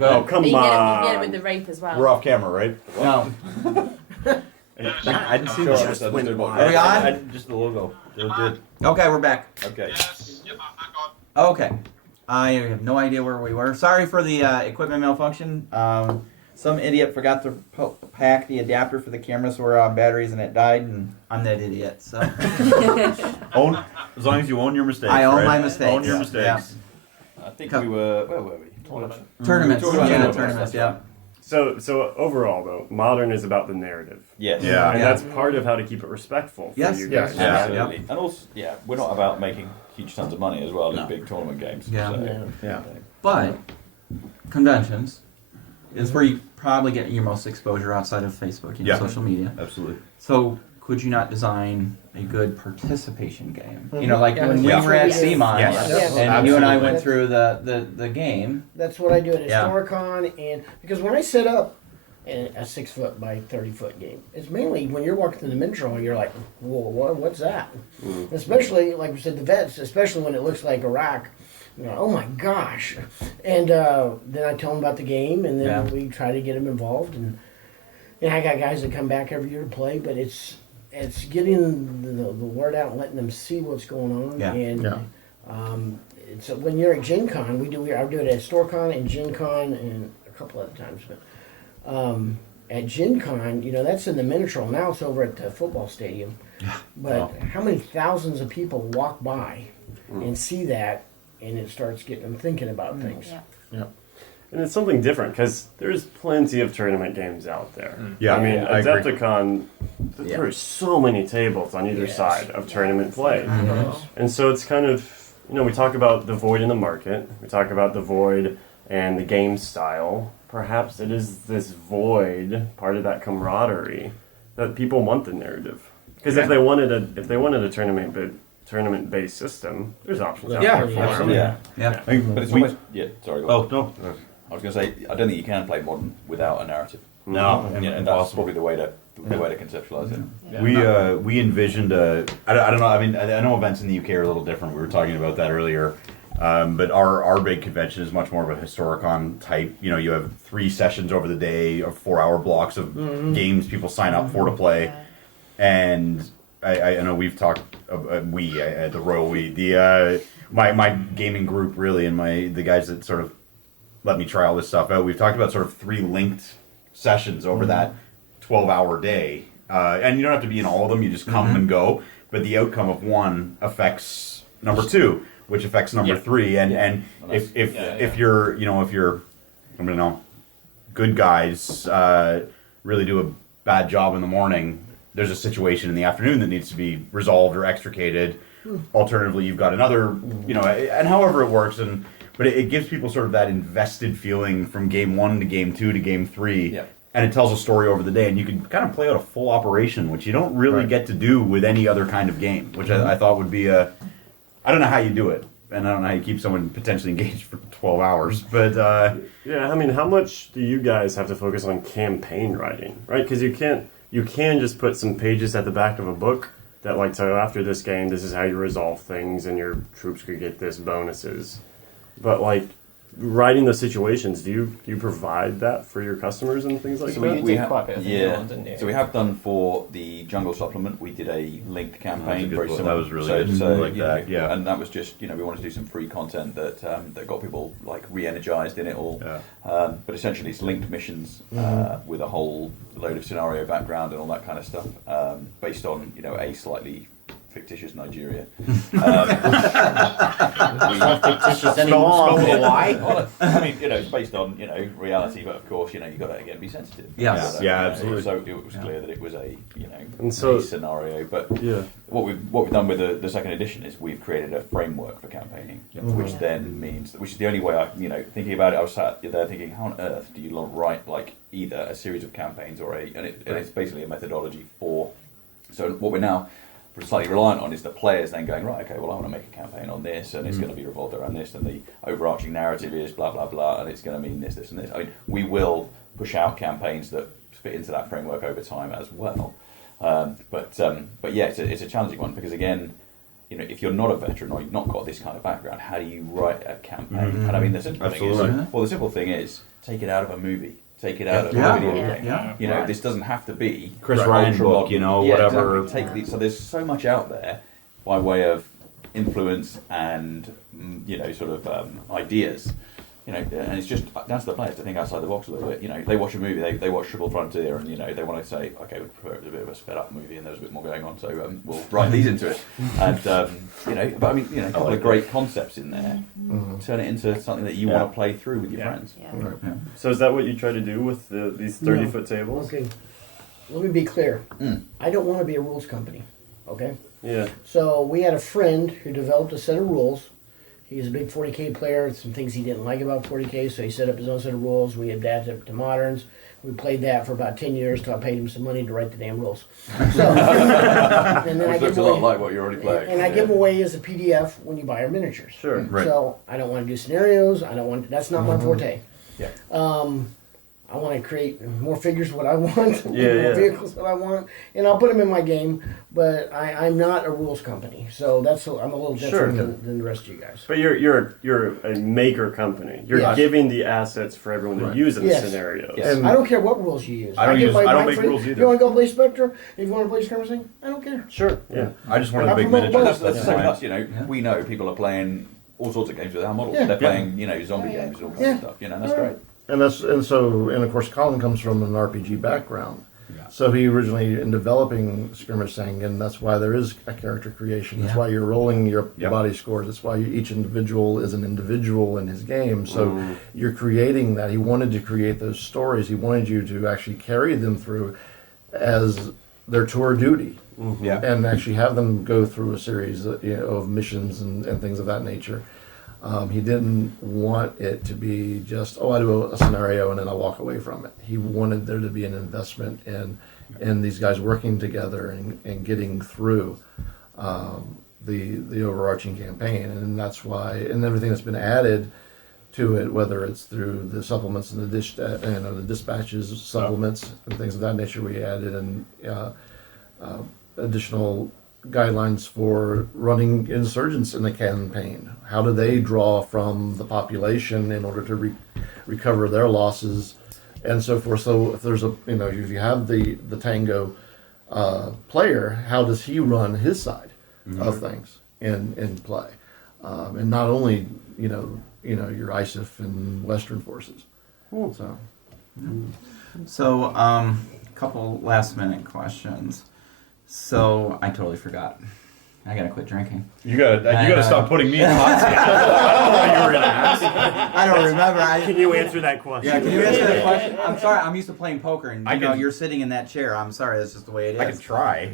Oh, come But you on. get it with the rape as well. We're off camera, right? No. I didn't see Sure, the just understood what- Are we on? just the logo. It did. Okay, we're back. Okay. Yes, you're back on. Okay. I have no idea where we were. Sorry for the equipment malfunction. Some idiot forgot to pack the adapter for the camera, so we're on batteries, and it died, and I'm that idiot. So Own, as long as you own your mistakes. I own right? my mistakes. Own your mistakes. I think we were. Where were we? Tournaments. Talking about Yeah, tournaments, tournaments. that's Yeah. So overall though, modern is about the narrative. Yes. Yeah. And Yeah. that's part of how to keep it respectful for Yes. you Yes. guys. Yeah. Absolutely. Yep. And also, we're not about making huge tons of money as well No. in big tournament games. Yeah. So, Yeah. But conventions is where you probably get your most exposure outside of Facebook, Yeah. social media. Absolutely. So could you not design a good participation game? You know, like Yeah, when we that's were what at we do. CMON, Yes. and you and I went Absolutely. through the game. That's what I do at Yeah. Historicon, and because when I set up a 6 foot by 30 foot game, it's mainly when you're walking through the miniature hall, you're like, whoa, what's that? Especially, like we said, the vets, especially when it looks like Iraq. You know, oh my gosh! And then I tell them about the game, and then Yeah. we try to get them involved. And I got guys that come back every year to play, but it's getting the word out and letting them see what's going on. Yeah. And Yeah. it's when you're at Gen Con, I do it at StoreCon and Gen Con and a couple other times, but at Gen Con, that's in the miniature. Now it's over at the football stadium. But how many thousands of people walk by and see that, and it starts getting them thinking about things. Yeah. And it's something different because there's plenty of tournament games out there. Yeah, I mean, I agree. Adepticon, there are so many tables on either side of tournament play. And so it's kind of, we talk about the void in the market, we talk about the void and the game style. Perhaps it is this void, part of that camaraderie, that people want the narrative. Because if they wanted a tournament-based system, there's options out there for them. Absolutely. Yeah. But it's almost sorry. Go on. Oh no. I was going to say, I don't think you can play modern without a narrative. No, and that's probably the way to conceptualize it. Yeah. We envisioned I don't know. I mean, I know events in the UK are a little different. We were talking about that earlier. But our big convention is much more of a Historicon type. You have 3 sessions over the day of 4-hour blocks of games people sign up for to play. And I know we've talked. The Royal my gaming group really, and the guys that sort of let me try all this stuff out. We've talked about sort of 3 linked sessions over that 12-hour day, and you don't have to be in all of them. You just come and go, but the outcome of one affects number 2, which affects number 3. And if you're I don't know, good guys really do a bad job in the morning, there's a situation in the afternoon that needs to be resolved or extricated. Alternatively, you've got another, and however it works, but it gives people sort of that invested feeling from game 1 to game 2 to game 3, and it tells a story over the day, and you can kind of play out a full operation, which you don't really get to do with any other kind of game, which I thought would be I don't know how you do it, and I don't know how you keep someone potentially engaged for 12 hours, but... I mean, how much do you guys have to focus on campaign writing, right? Because you can just put some pages at the back of a book that, so after this game, this is how you resolve things, and your troops could get this bonuses. But, writing the situations, do you provide that for your customers and things like that? We did quite a bit of things on, didn't you? So we have done for the Jungle supplement. We did a linked campaign. That was really good. So that. Yeah. And that was just we wanted to do some free content that got people re-energized in it all. Yeah. But essentially, it's linked missions with a whole load of scenario background and all that kind of stuff, based on a slightly fictitious Nigeria. Not fictitious anymore. Why? I mean, it's based on reality, but of course, you got to again be sensitive. Yes. Absolutely. So it was clear that it was a And so- a scenario. But Yeah. what we've done with the second edition is we've created a framework for campaigning, which then means which is the only way I thinking about it. I was sat there thinking, how on earth do you write either a series of campaigns or and it's basically a methodology for. So what we're now slightly reliant on is the players then going, right, okay, well I want to make a campaign on this, and it's going to be revolved around this, and the overarching narrative is blah blah blah, and it's going to mean this, this, and this. I mean, we will push out campaigns that fit into that framework over time as well. But yeah, it's a challenging one because again, if you're not a veteran or you've not got this kind of background, how do you write a campaign? And I mean, the simple thing is, the simple thing is take it out of a movie. Take it out of a video game. This doesn't have to be Chris Ryan book, whatever. Exactly. So there's so much out there by way of influence and sort of ideas. And it's just down to the players to think outside the box a little bit. They watch a movie, they watch Triple Frontier, and they want to say, okay, we prefer it was a bit of a sped up movie and there was a bit more going on, so we'll write these into it. And but I mean, a couple of great concepts in there. Turn it into something that you want to play through with your friends. Yeah. So is that what you try to do with these 30-foot tables? Okay, let me be clear. I don't want to be a rules company, okay? Yeah. So we had a friend who developed a set of rules. He's a big 40K player. Some things he didn't like about 40K, so he set up his own set of rules. We adapted it to moderns. We played that for about 10 years till I paid him some money to write the damn rules. So, and then Which looks a lot like what you're already playing. And I give them away as a PDF when you buy our miniatures. Sure. Right. So I don't want to do scenarios. That's not my forte. Yeah. I want to create more figures what I want, more Yeah. vehicles what I want, and I'll put them in my game. But I'm not a rules company, so I'm a little different than the rest of you guys. But you're a maker company. You're giving the assets for everyone to use in the scenarios. Yes. I don't care what rules you use. I don't make friend, rules either. If you want to go play Spectre, if you want to play Skirmishing, I don't care. Sure. Yeah. I just want a I big promote miniature. both. That's the same with us. We know people are playing all sorts of games with our models. Yeah. They're playing zombie games and all kinds of stuff. And that's great. And of course Colin comes from an RPG background. So he originally, in developing Skirmish, sang, and that's why there is a character creation. That's why you're rolling your body scores. That's why each individual is an individual in his game. So you're creating that. He wanted to create those stories. He wanted you to actually carry them through as their tour duty. And actually have them go through a series of missions and things of that nature. He didn't want it to be just, I do a scenario and then I walk away from it. He wanted there to be an investment in these guys working together and getting through the overarching campaign. And that's why, and everything that's been added to it, whether it's through the supplements and the dispatches, supplements, and things of that nature, we added in additional guidelines for running insurgents in the campaign. How do they draw from the population in order to recover their losses and so forth? So if there's if you have the Tango player, how does he run his side of things in play? And not only your ISIF and Western forces. So, a couple last minute questions. So I totally forgot. I gotta quit drinking. You gotta stop putting me in hot seat. I don't know what you were gonna ask. I don't remember. Can you answer that question? Yeah, can you answer that question? I'm sorry. I'm used to playing poker, and you're sitting in that chair. I'm sorry. That's just the way it is. I can try.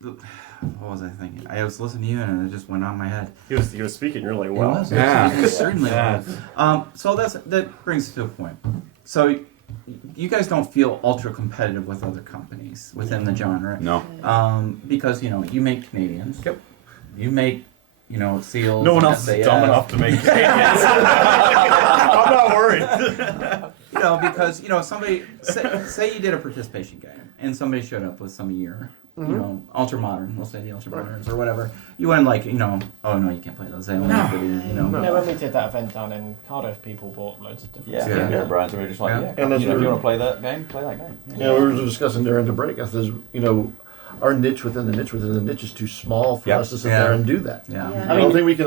What was I thinking? I was listening to you, and it just went on my head. He was speaking really well. He was certainly well. So that brings us to a point. So you guys don't feel ultra competitive with other companies within the genre. No. Because you make Canadians. Yep. You make SEALs. No one else is dumb enough to make Canadians. I'm not worried. Because somebody say you did a participation game and somebody showed up with some of your ultra modern, we'll say the ultra moderns or whatever. You wouldn't oh no, you can't play those. They only when we did that event down in Cardiff, people bought loads of different brands. We were just like, and if you want to play that game, play that game. Yeah, we were discussing during the break. I said, our niche within the niche is too small for us to sit there and do that. Yeah. I don't think we can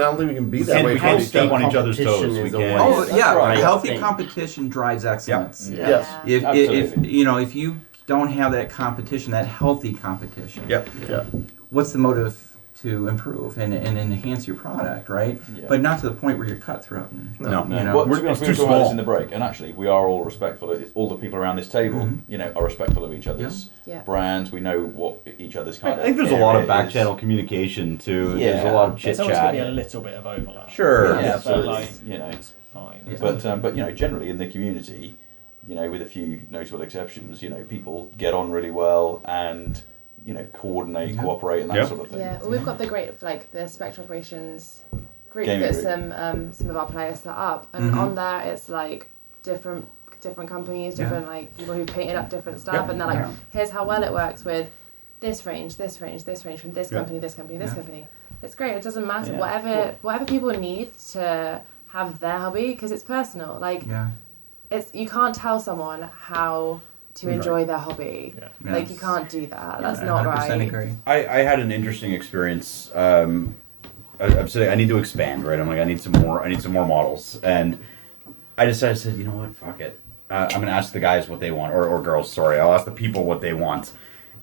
be that way. We can't step on each other's toes. We can't. Oh yeah, healthy competition drives excellence. Yes. If you don't have that competition, that healthy competition. Yep. Yeah. What's the motive to improve and enhance your product, right? Yeah. But not to the point where you're cutthroat. No. Well, we're going to talk about this in the break, and actually, we are all respectful. All the people around this table, are respectful of each other's brands. We know what each other's kind of. I think there's a lot of back channel communication too. Yeah. There's a lot of chit There's always going to be chat. a little bit of overlap. Sure. Yeah, Absolutely. but it's fine. Yeah. But generally in the community, with a few notable exceptions, people get on really well and coordinate, cooperate, and that sort of thing. Yeah, well, we've got the great the Spectre Operations group Gaming that some of our players set up, and on there it's like different companies, different people who painted up different stuff, and they're like, here's how well it works with this range from this company, this company, this company. It's great. It doesn't matter whatever people need to have their hobby, because it's personal. You can't tell someone how to enjoy their hobby. Yeah. You can't do that. That's not right. Agree. I had an interesting experience. I'm saying I need to expand, right? I'm like, I need some more models, and I decided, you know what, fuck it. I'm gonna ask the guys what they want, or girls. Sorry, I'll ask the people what they want.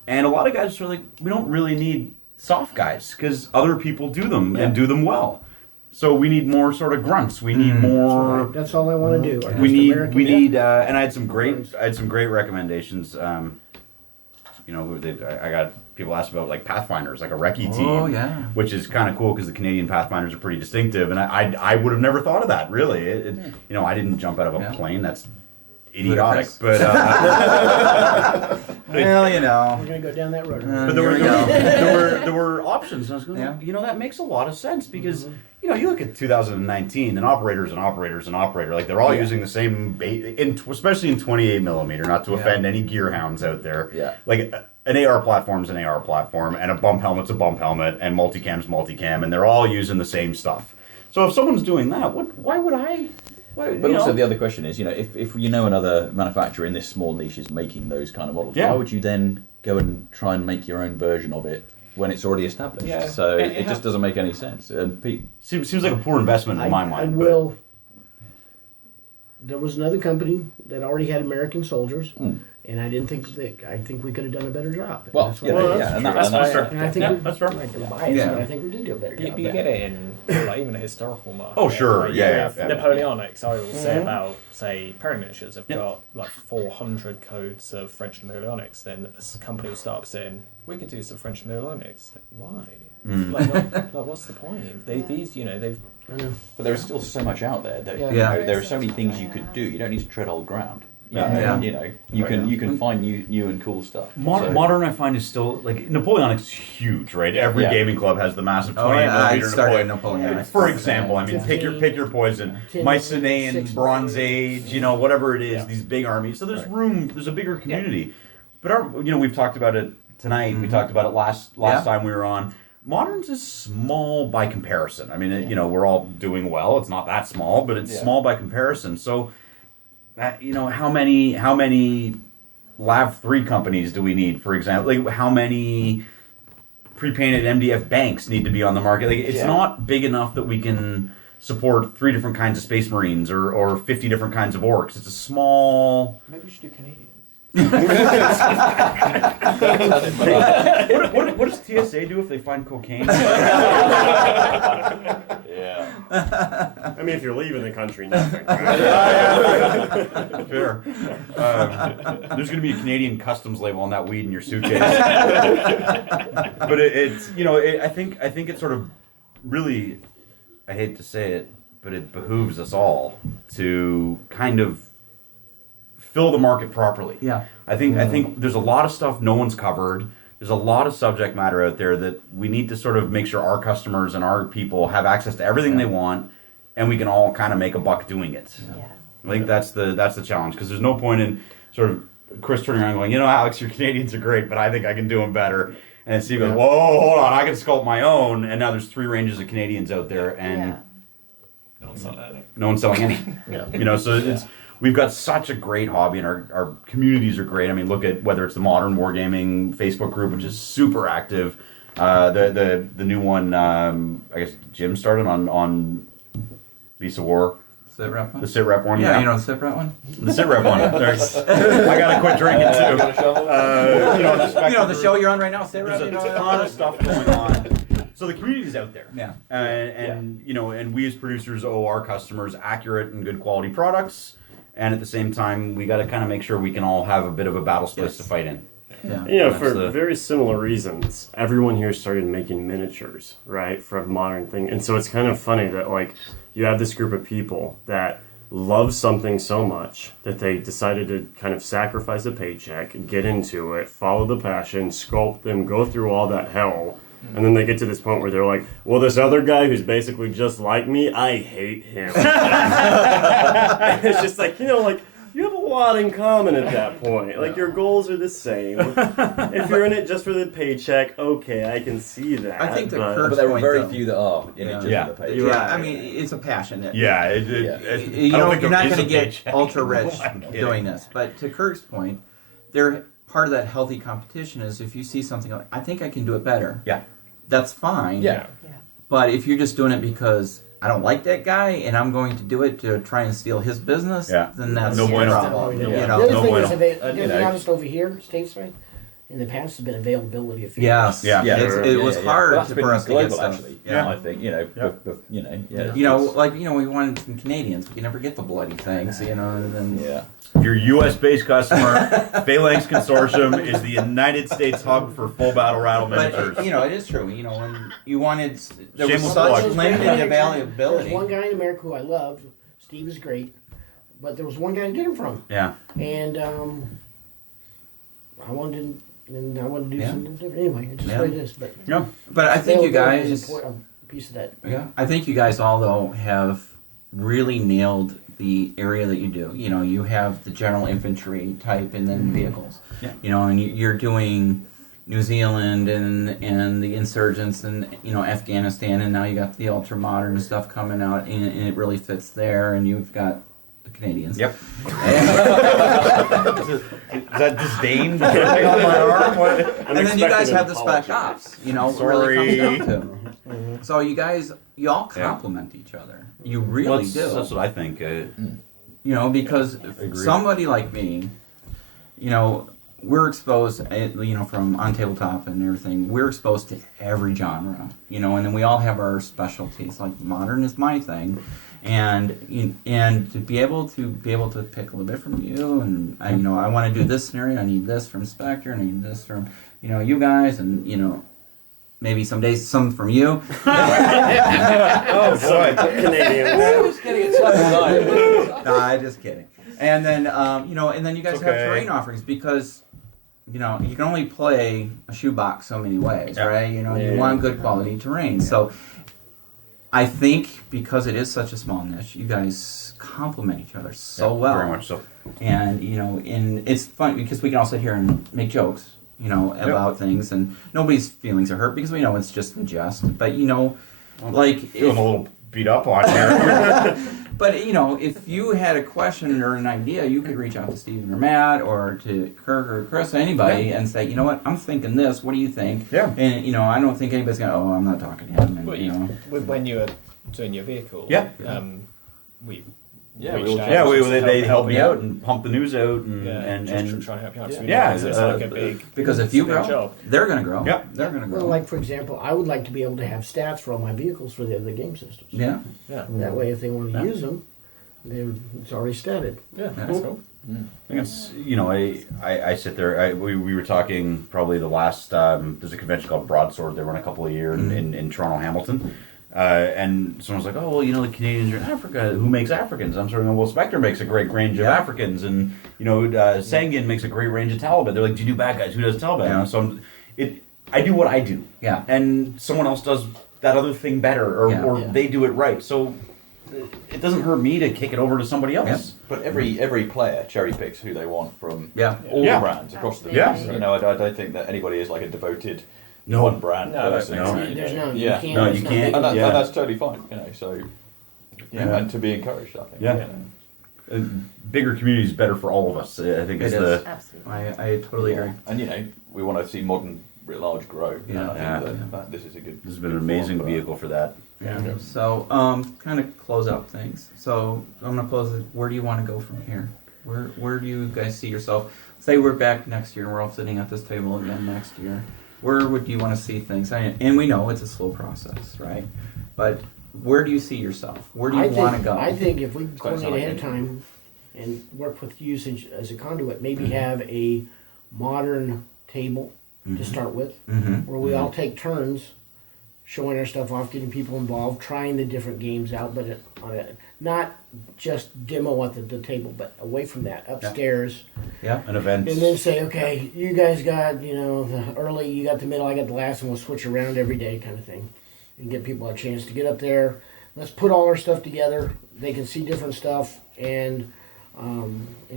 And a lot of guys are like, we don't really need soft guys because other people do them and do them well. So we need more sort of grunts. We need more. That's all I want to do. We need, and I had some great recommendations. I got people asked about Pathfinders, like a recce team, which is kind of cool because the Canadian Pathfinders are pretty distinctive, and I would have never thought of that. Really, I didn't jump out of a plane. That's idiotic, but well, we're gonna go down that road. But there were options, and I was going, that makes a lot of sense because you look at 2019, and operators, like they're all using the same especially in 28 millimeter. Not to offend any gear hounds out there, like an AR platform's an AR platform, and a bump helmet's a bump helmet, and multicam's multicam, and they're all using the same stuff. So if someone's doing that, why would I? But also the other question is, if another manufacturer in this small niche is making those kind of models, why would you then go and try and make your own version of it when it's already established? Yeah. So it just doesn't make any sense. And Pete, seems like a poor investment in my mind. there was another company that already had American soldiers, and I didn't think I think we could have done a better job. Well, that's yeah, what yeah, and That's fair. and I think Yeah, we, that's fair. I might be biased, Yeah. but I think we did do a better job. You get it in like even a historical market. Oh, sure. Like, Yeah, with yeah. Napoleonics, I will say about, say, Perry Miniatures have got like 400 codes of French Napoleonics. Then a company will start saying, we could do some French Napoleonics. Like, why? Like, what's the point? These, they've. I know. But there is still so much out there. That, Yeah. there are so many things you could do. You don't need to tread old ground. Yeah. You can find new and cool stuff. Modern, I find, is still like Napoleonic's huge, right? Every gaming club has the massive 28 I millimeter started Napoleon. Napoleonic. For example, I mean, pick your poison. Mycenaean, Bronze Age, whatever it is, these big armies. So there's room. There's a bigger community. But we've talked about it tonight. We talked about it last time we were on. Modern's is small by comparison. I mean, we're all doing well. It's not that small, but it's small by comparison. So. How many Lav 3 companies do we need, for example? Like, how many pre-painted MDF banks need to be on the market? Like, it's not big enough that we can support 3 different kinds of Space Marines or 50 different kinds of orcs. It's a small... Maybe we should do Canadians. What does TSA do if they find cocaine? I mean, if you're leaving the country, nothing. Fair. There's going to be a Canadian customs label on that weed in your suitcase. But I think it's sort of really, I hate to say it, but it behooves us all to kind of fill the market properly. Yeah. I think there's a lot of stuff no one's covered. There's a lot of subject matter out there that we need to sort of make sure our customers and our people have access to everything they want, and we can all kind of make a buck doing it. Yeah. I think that's the challenge, because there's no point in sort of Chris turning around going, Alex, your Canadians are great, but I think I can do them better. And then Steve goes, whoa, hold on, I can sculpt my own. And now there's 3 ranges of Canadians out there, and No one's selling any. no one's selling any. So we've got such a great hobby, and our communities are great. I mean, look at whether it's the Modern Wargaming Facebook group, which is super active. The new one, I guess Jim started on Beast of War. Sitrep one? The Sitrep one. Yeah, the Sitrep one? The Sitrep one. I gotta quit drinking too. The show you're on right now, Sitrep. There's a ton of stuff going on. So the community's out there. Yeah. And we as producers owe our customers accurate and good quality products. And at the same time, we got to kind of make sure we can all have a bit of a battle space to fight in. Yeah. For very similar reasons, everyone here started making miniatures, right, for a modern thing. And so it's kind of funny that, like, you have this group of people that love something so much that they decided to kind of sacrifice a paycheck, get into it, follow the passion, sculpt them, go through all that hell. And then they get to this point where they're like, well, this other guy who's basically just like me, I hate him. And it's just like, you have a lot in common at that point. Like, your goals are the same. If you're in it just for the paycheck, okay, I can see that. I think But there are very few that are in it just for the pay. Yeah, I mean, it's a passion. You're you're not going to get ultra rich doing this. But to Kirk's point, part of that healthy competition is if you see something like, I think I can do it better. Yeah. That's fine. Yeah. But if you're just doing it because I don't like that guy and I'm going to do it to try and steal his business, then that's no bueno. problem. The You other know? thing is, to be honest, over here, stateside, in the past has been availability of Yes. Yeah. It was hard Well, that's been for us to global, get stuff. actually. Yeah. I think We wanted some Canadians. We can never get the bloody things, and then Your U.S.-based customer, Phalanx Consortium, is the United States hub for full battle rattle miniatures. But it is true. When you wanted, there was Shameless such plug. limited There's availability. one guy in America who I loved. Steve is great, but there was one guy to get him from. Yeah. And I wanted to do something different. Anyway, it's just the way it is. But I think you availability is guys, a piece of that. yeah, I think you guys all though have really nailed the area that you do. You have the general infantry type and then vehicles. Yeah. And you're doing New Zealand and the insurgents and Afghanistan, and now you got the ultra modern stuff coming out, and it really fits there. And you've got the Canadians. Yep. Is that disdain on my arm? And then you guys have the spec ops. Really comes down to. So you all complement each other. You really do. That's what I think. You know, because somebody like me, you know, we're exposed, you know, from on tabletop and everything, we're exposed to every genre, you know, and then we all have our specialties. Like modern is my thing, and to be able to pick a little bit from you, and I, you know, I want to do this scenario, I need this from Spectre, I need this from, you know, you guys, and you know, maybe some days some from you. Oh boy, Canadian. Just getting it slightly No, I'm just kidding. And then you know, and then you guys have terrain offerings because, you know, you can only play a shoebox so many ways, right? You know, you want good quality terrain. So I think because it is such a small niche, you guys complement each other so well. Very much so. And you know, it's fun because we can all sit here and make jokes, you know, about things, and nobody's feelings are hurt because we know it's just a jest. But you know, like Feeling a little beat up on here. But you know, if you had a question or an idea, you could reach out to Steven or Matt or to Kirk or Chris, anybody, and say, you know what, I'm thinking this. What do you think? Yeah. And you know, I don't think anybody's gonna. Oh, I'm not talking to him. And, Well, you know, when you were doing your vehicle, we reached out they to helped me help out and pumped the news out and just try and help you out. So yeah, it's like a big because if you grow, job. they're gonna grow. Yep. They're gonna grow. Well, like for example, I would like to be able to have stats for all my vehicles for the other game systems. Yeah. That way, if they want to use them, it's already statted. Yeah, that's cool. I think it's, you know, I sit there. We were talking probably the last. There's a convention called Broadsword. They run a couple a year in Toronto, Hamilton. And someone's like, oh, well, you know, the Canadians are in Africa. Who makes Africans? I'm sort of going, well, Spectre makes a great range of Africans, and you know, Sangin makes a great range of Taliban. They're like, do you do bad guys? Who does Taliban? Yeah. So I do what I do. Yeah. And someone else does that other thing better, or they do it right. So it doesn't hurt me to kick it over to somebody else. Yeah. But every player cherry picks who they want from all brands across the Yeah. business. You know, I don't think that anybody is like a devoted one brand person. There's no, Yeah. you can't. No, it's you not can't. big. And Yeah. that's totally fine. You know, so and to be encouraged, I think. Yeah. Bigger community is better for all of us. I think it's the. Absolutely. I totally agree. And you know, we want to see modern writ large grow. Yeah. And I think that this is a good. This has been an amazing vehicle for that. Yeah. So, kind of close out things. So, I'm gonna close it. Where do you want to go from here? Where do you guys see yourself? Say we're back next year and we're all sitting at this table again next year. Where would you want to see things? And we know it's a slow process, right? But where do you see yourself? Where do you want to go? I think if we Quite coordinate ahead of something. time and work with you as a conduit, maybe have a modern table to start with, where we all take turns showing our stuff off, getting people involved, trying the different games out, but not just demo at the table, but away from that, upstairs. Yeah. An event. And then say, okay, you guys got, you know, the early, you got the middle, I got the last, and we'll switch around every day kind of thing. And give people a chance to get up there. Let's put all our stuff together. They can see different stuff and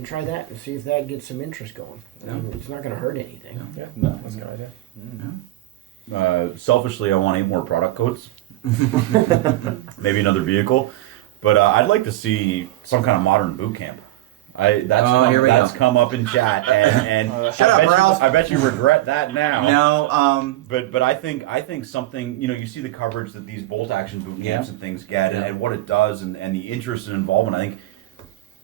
try that and see if that gets some interest going. I mean, it's not going to hurt anything. Yeah, that's a good idea. Selfishly, I want 8 more product codes. Maybe another vehicle. But I'd like to see some kind of modern boot camp. That's come up in chat, and Shut up, Ralph. I bet you regret that now. No. But I think something, you know, you see the coverage that these bolt action boot camps and things get, and what it does, and the interest and involvement. I think.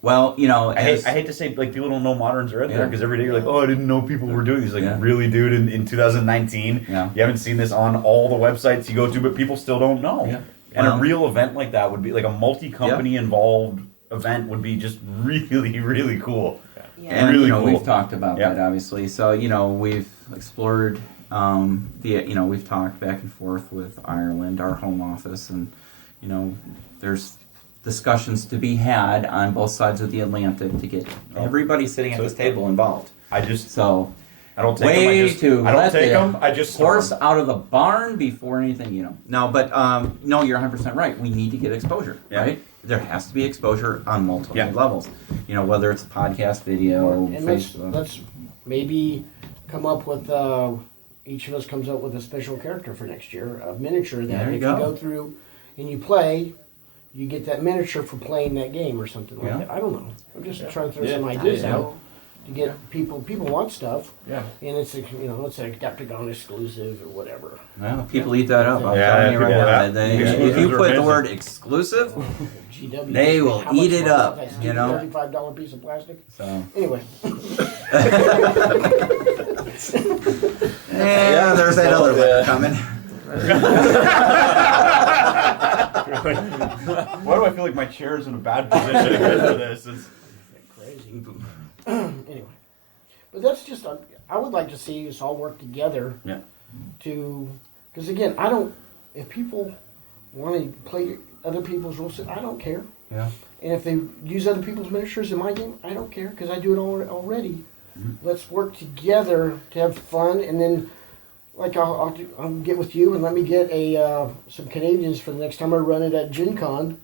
Well, you know, I hate to say, like, people don't know moderns are out there because every day you're like, oh, I didn't know people were doing these. Like, really, dude, in 2019, you haven't seen this on all the websites you go to, but people still don't know. Yeah. And a real event like that would be like a multi-company involved event would be just really, really cool. And really you know, cool. we've talked about that obviously. So you know, we've explored we've talked back and forth with Ireland, our home office, and you know, there's discussions to be had on both sides of the Atlantic to get everybody sitting at this table involved. I don't take them. I don't take them. I just horse out of the barn before anything, you know. No, but no, you're 100% right. We need to get exposure, right? There has to be exposure on multiple levels. You know, whether it's a podcast, video, And Facebook. let's maybe come up with each of us comes up with a special character for next year, a miniature that if you go through and you play, you get that miniature for playing that game or something like that. I don't know. I'm just trying to throw some ideas out to get people want stuff. Yeah. And it's a it's an Adepticon exclusive or whatever. Well, people eat that up. I'm Yeah, telling you right people- now. yeah. If you put the Exclusive. word exclusive, GW. They will How much eat it money? up, That's you know? $35 piece of plastic. so Anyway. yeah, there's that other one coming. Why do I feel like my chair is in a bad position for this? It's... Crazy. Anyway, but that's just I would like to see us all work together. Yeah. Because again, I don't. If people want to play other people's rules, I don't care. Yeah. And if they use other people's miniatures in my game, I don't care because I do it already. Mm-hmm. Let's work together to have fun, and then, like I'll get with you and let me get some Canadians for the next time I run it at Gen Con.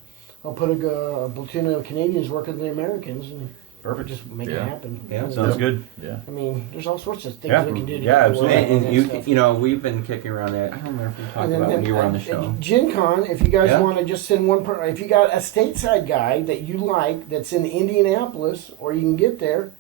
I'll put a platoon of Canadians working with the Americans and Perfect. just make it Yeah. happen. Yeah, Sounds good. Yeah. I mean, there's all sorts of things Yeah. we can do. To Yeah, get the word absolutely. out And and that stuff. we've been kicking around that. I don't remember if we talked And about then when you were on the at show. Gen Con, if you guys Yeah. want to just send one if you got a stateside guy that you like that's in Indianapolis or you can get there,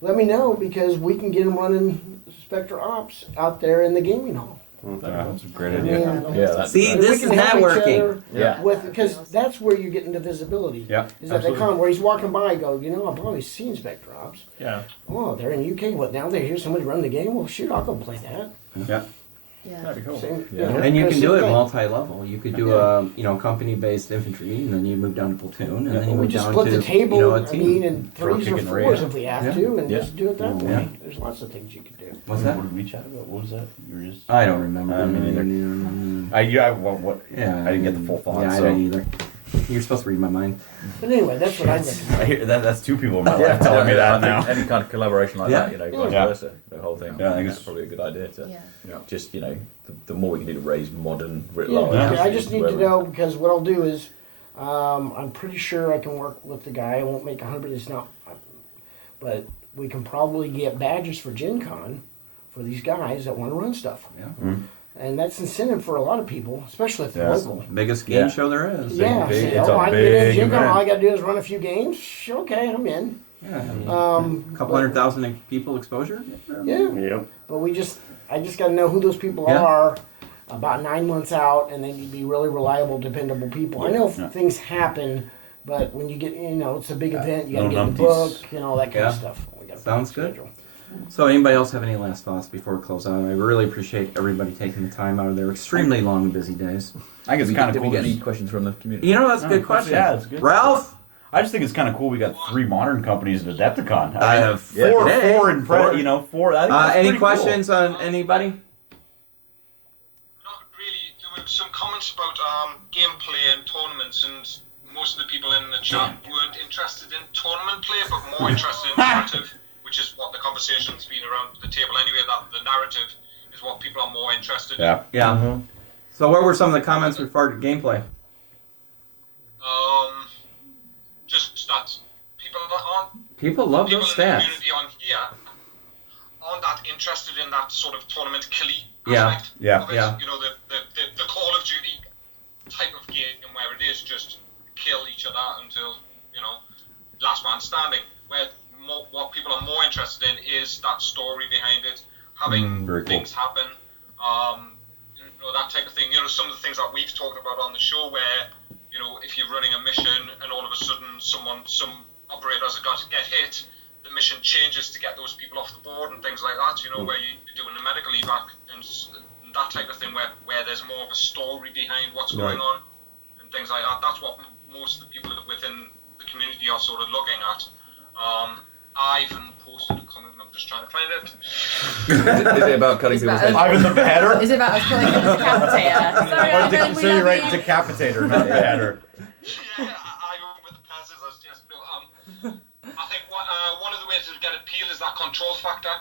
let me know because we can get him running Spectre Ops out there in the gaming hall. That's a great I idea. mean, Yeah, that's See, and this we is can help each networking. other Yeah. because that's where you're getting the visibility. Yeah, Is at the absolutely. con where he's walking by, go, I've always seen Spectre Ops. Yeah. Oh, they're in UK. What now? They hear somebody run the game. Well, shoot, I'll go play that. Yeah. Yeah. That'd be cool. Same, Yeah. And you can do it same thing. multi-level. You could do a company-based infantry, and then you move down to platoon, and then you We move just down split to the table. a I team. mean, in threes or kick and fours raid. if we have Yeah. to, and Yeah. just do it that way. Yeah. There's lots of things you could do. What's that? What did we chat about? What was that? You were just... I don't remember. Me neither. What? Yeah, I didn't get the full thought. Yeah, I so. don't either. You're supposed to read my mind. But anyway, that's what I think. I hear that's two people in my Yeah, life telling me I that think now. any kind of collaboration like Yeah. that, vice Yeah. versa, the whole thing. Yeah, I think that's it's- probably a good idea to, Yeah. just the more we can do to raise modern writ Yeah, large. I just need to wherever. know because what I'll do is, I'm pretty sure I can work with the guy. I won't make 100. It's not, but we can probably get badges for Gen Con for these guys that want to run stuff. Yeah. And that's incentive for a lot of people, especially if they're Yeah. local. Biggest game Yeah. show there is. Yeah, big- see, it's a I can get in big Gen Con. event. All I got to do is run a few games. Okay, I'm in. Yeah. A Couple 100,000 people exposure. Yeah, Yep. but I just got to know who those people Yeah. are about 9 months out, and they need to be really reliable, dependable people. I know Yeah. things happen, but when you get, it's a big event. You got to No get in the book, numpties. all that kind Yeah. of stuff. We gotta Sounds put a good. schedule. So, anybody else have any last thoughts before we close out? I really appreciate everybody taking the time out of their extremely long and busy days. I think it's kind of Did cool. we get any just- questions from the community? You know, that's a No, good question. yeah, it's good. Ralph? I just think it's kind of cool. We got 3 modern companies at Adepticon. I mean, have four today. in Four. I think that's Any pretty cool. questions on anybody? Not really. There were some comments about gameplay and tournaments, and most of the people in the chat weren't interested in tournament play, but more interested in narrative, which is what the conversation's been around the table anyway. That the narrative is what people are more interested in. Yeah. Yeah. So, what were some of the comments with regard to gameplay? Just that people that aren't People love people those in the stats. community on here aren't that interested in that sort of tournament killy Yeah, aspect yeah, of it. yeah. The Call of Duty type of game where it is just kill each other until last man standing. Where what people are more interested in is that story behind it, having Very cool. things happen, that type of thing. Some of the things that we've talked about on the show where if you're running a mission and all of a sudden some operators are going to get hit, the mission changes to get those people off the board and things like that, where you're doing a medical evac and that type of thing where there's more of a story behind what's going on and things like that. That's what most of the people within the community are sort of looking at. Ivan posted a comment, I'm just trying to find it. Is it about cutting It's people's about- heads? Ivan the Beheader? Is it about us calling him a decapitator? Sorry, Or Ivan, we so you're love right, you. decapitator, not beheader. Yeah, Ivan with the passes, I think one of the ways to get appeal is that control factor.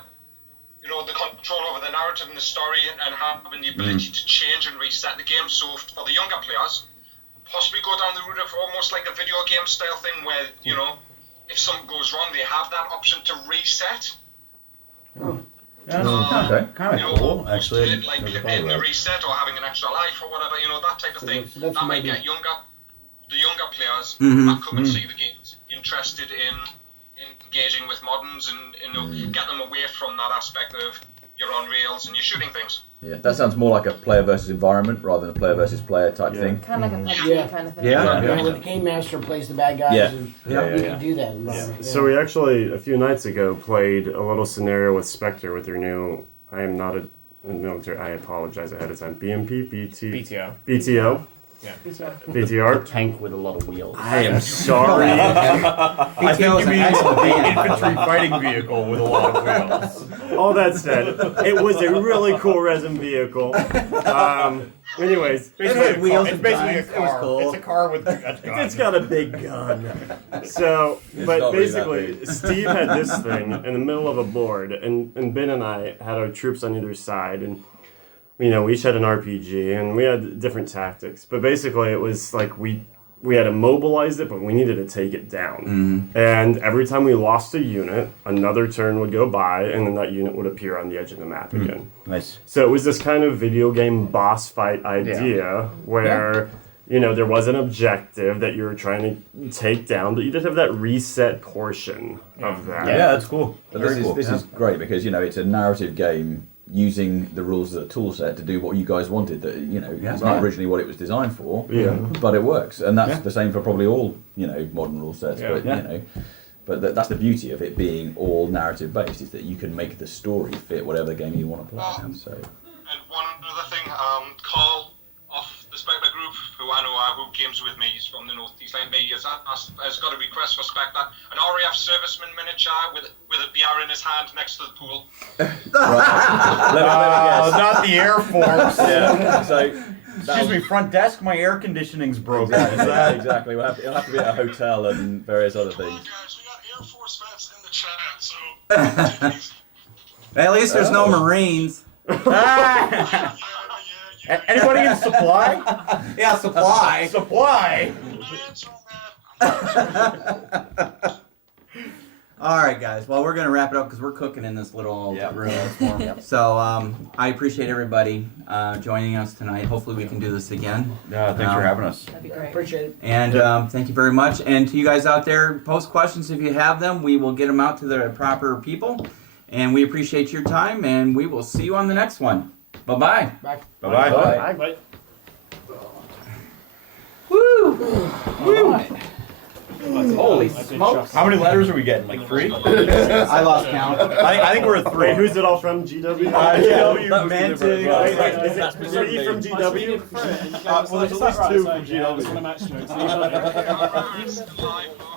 The control over the narrative and the story and having the ability to change and reset the game. So for the younger players, possibly go down the route of almost like a video game style thing where, if something goes wrong, they have that option to reset. Okay. Kind of cool, actually. Like Never thought of hitting the that. reset or having an extra life or whatever, that type of thing. So that's that might maybe- get the younger players Mhm. that come and see the games interested in engaging with moderns and get them away from that aspect of you're on rails and you're shooting things. Yeah, that sounds more like a player versus environment rather than a player versus player type thing. Kind of like a PUBG kind of thing. Yeah. Where the game master plays the bad guys, Yeah. and Yeah. you can do that environment. So we actually, a few nights ago, played a little scenario with Spectre with their new, I am not a military, I apologize ahead of time, BTO. BTO? Yeah. BTR? Tank with a lot of wheels. I am sorry. I think BTO you is an mean excellent the band. infantry fighting vehicle with a lot of wheels. All that said, it was a really cool resin vehicle. Anyways, Basically, wheels It's and basically a guns. It was car. cool. It's a car with a gun. it's got a big gun. So, but not really that basically, big. Steve had this thing in the middle of a board, and Ben and I had our troops on either side, and we each had an RPG, and we had different tactics. But basically, it was like we had to mobilize it, but we needed to take it down. And every time we lost a unit, another turn would go by, and then that unit would appear on the edge of the map again. Nice. So it was this kind of video game boss fight idea where, there was an objective that you were trying to take down, but you did have that reset portion of that. Yeah, that's cool. But Very this cool. is great because it's a narrative game using the rules as a tool set to do what you guys wanted. That it's not originally what it was designed for. Yeah. But it works, and that's the same for probably all modern rule sets. Yeah. But but that's the beauty of it being all narrative based is that you can make the story fit whatever game you want to play. So And one other thing, Carl off the Spectre group, who I know who games with me, he's from the northeast like me, has got a request for Spectre, an RAF serviceman miniature with a beer in his hand next to the pool. right. let me guess. Not the Air Force. Yeah. So Excuse me, front desk, my air conditioning's broken. Is exactly. that? Exactly. It'll have to be at a hotel and various other Come on, things. guys, we got Air Force vets in the chat, so take it easy. At least there's no Marines. Yeah. Anybody in supply? Yeah, supply. Supply. All right, guys. Well, we're going to wrap it up because we're cooking in this little room. So I appreciate everybody joining us tonight. Hopefully we can do this again. Yeah, thanks for having us. That'd be great. Appreciate it. And thank you very much. And to you guys out there, post questions if you have them. We will get them out to the proper people. And we appreciate your time, and we will see you on the next one. Bye-bye. Bye. Bye-bye. Bye. Bye. Woo! Holy I've been smokes. shocked. How many letters are we getting? Like 3? I lost count. I think we're at 3. Wait, who's it all from? GW? GW, that was Mantic. deliberate as well. Wait, is it 3 from GW? Well, there's at least 2 from GW. That's what I'm actually doing. It's live.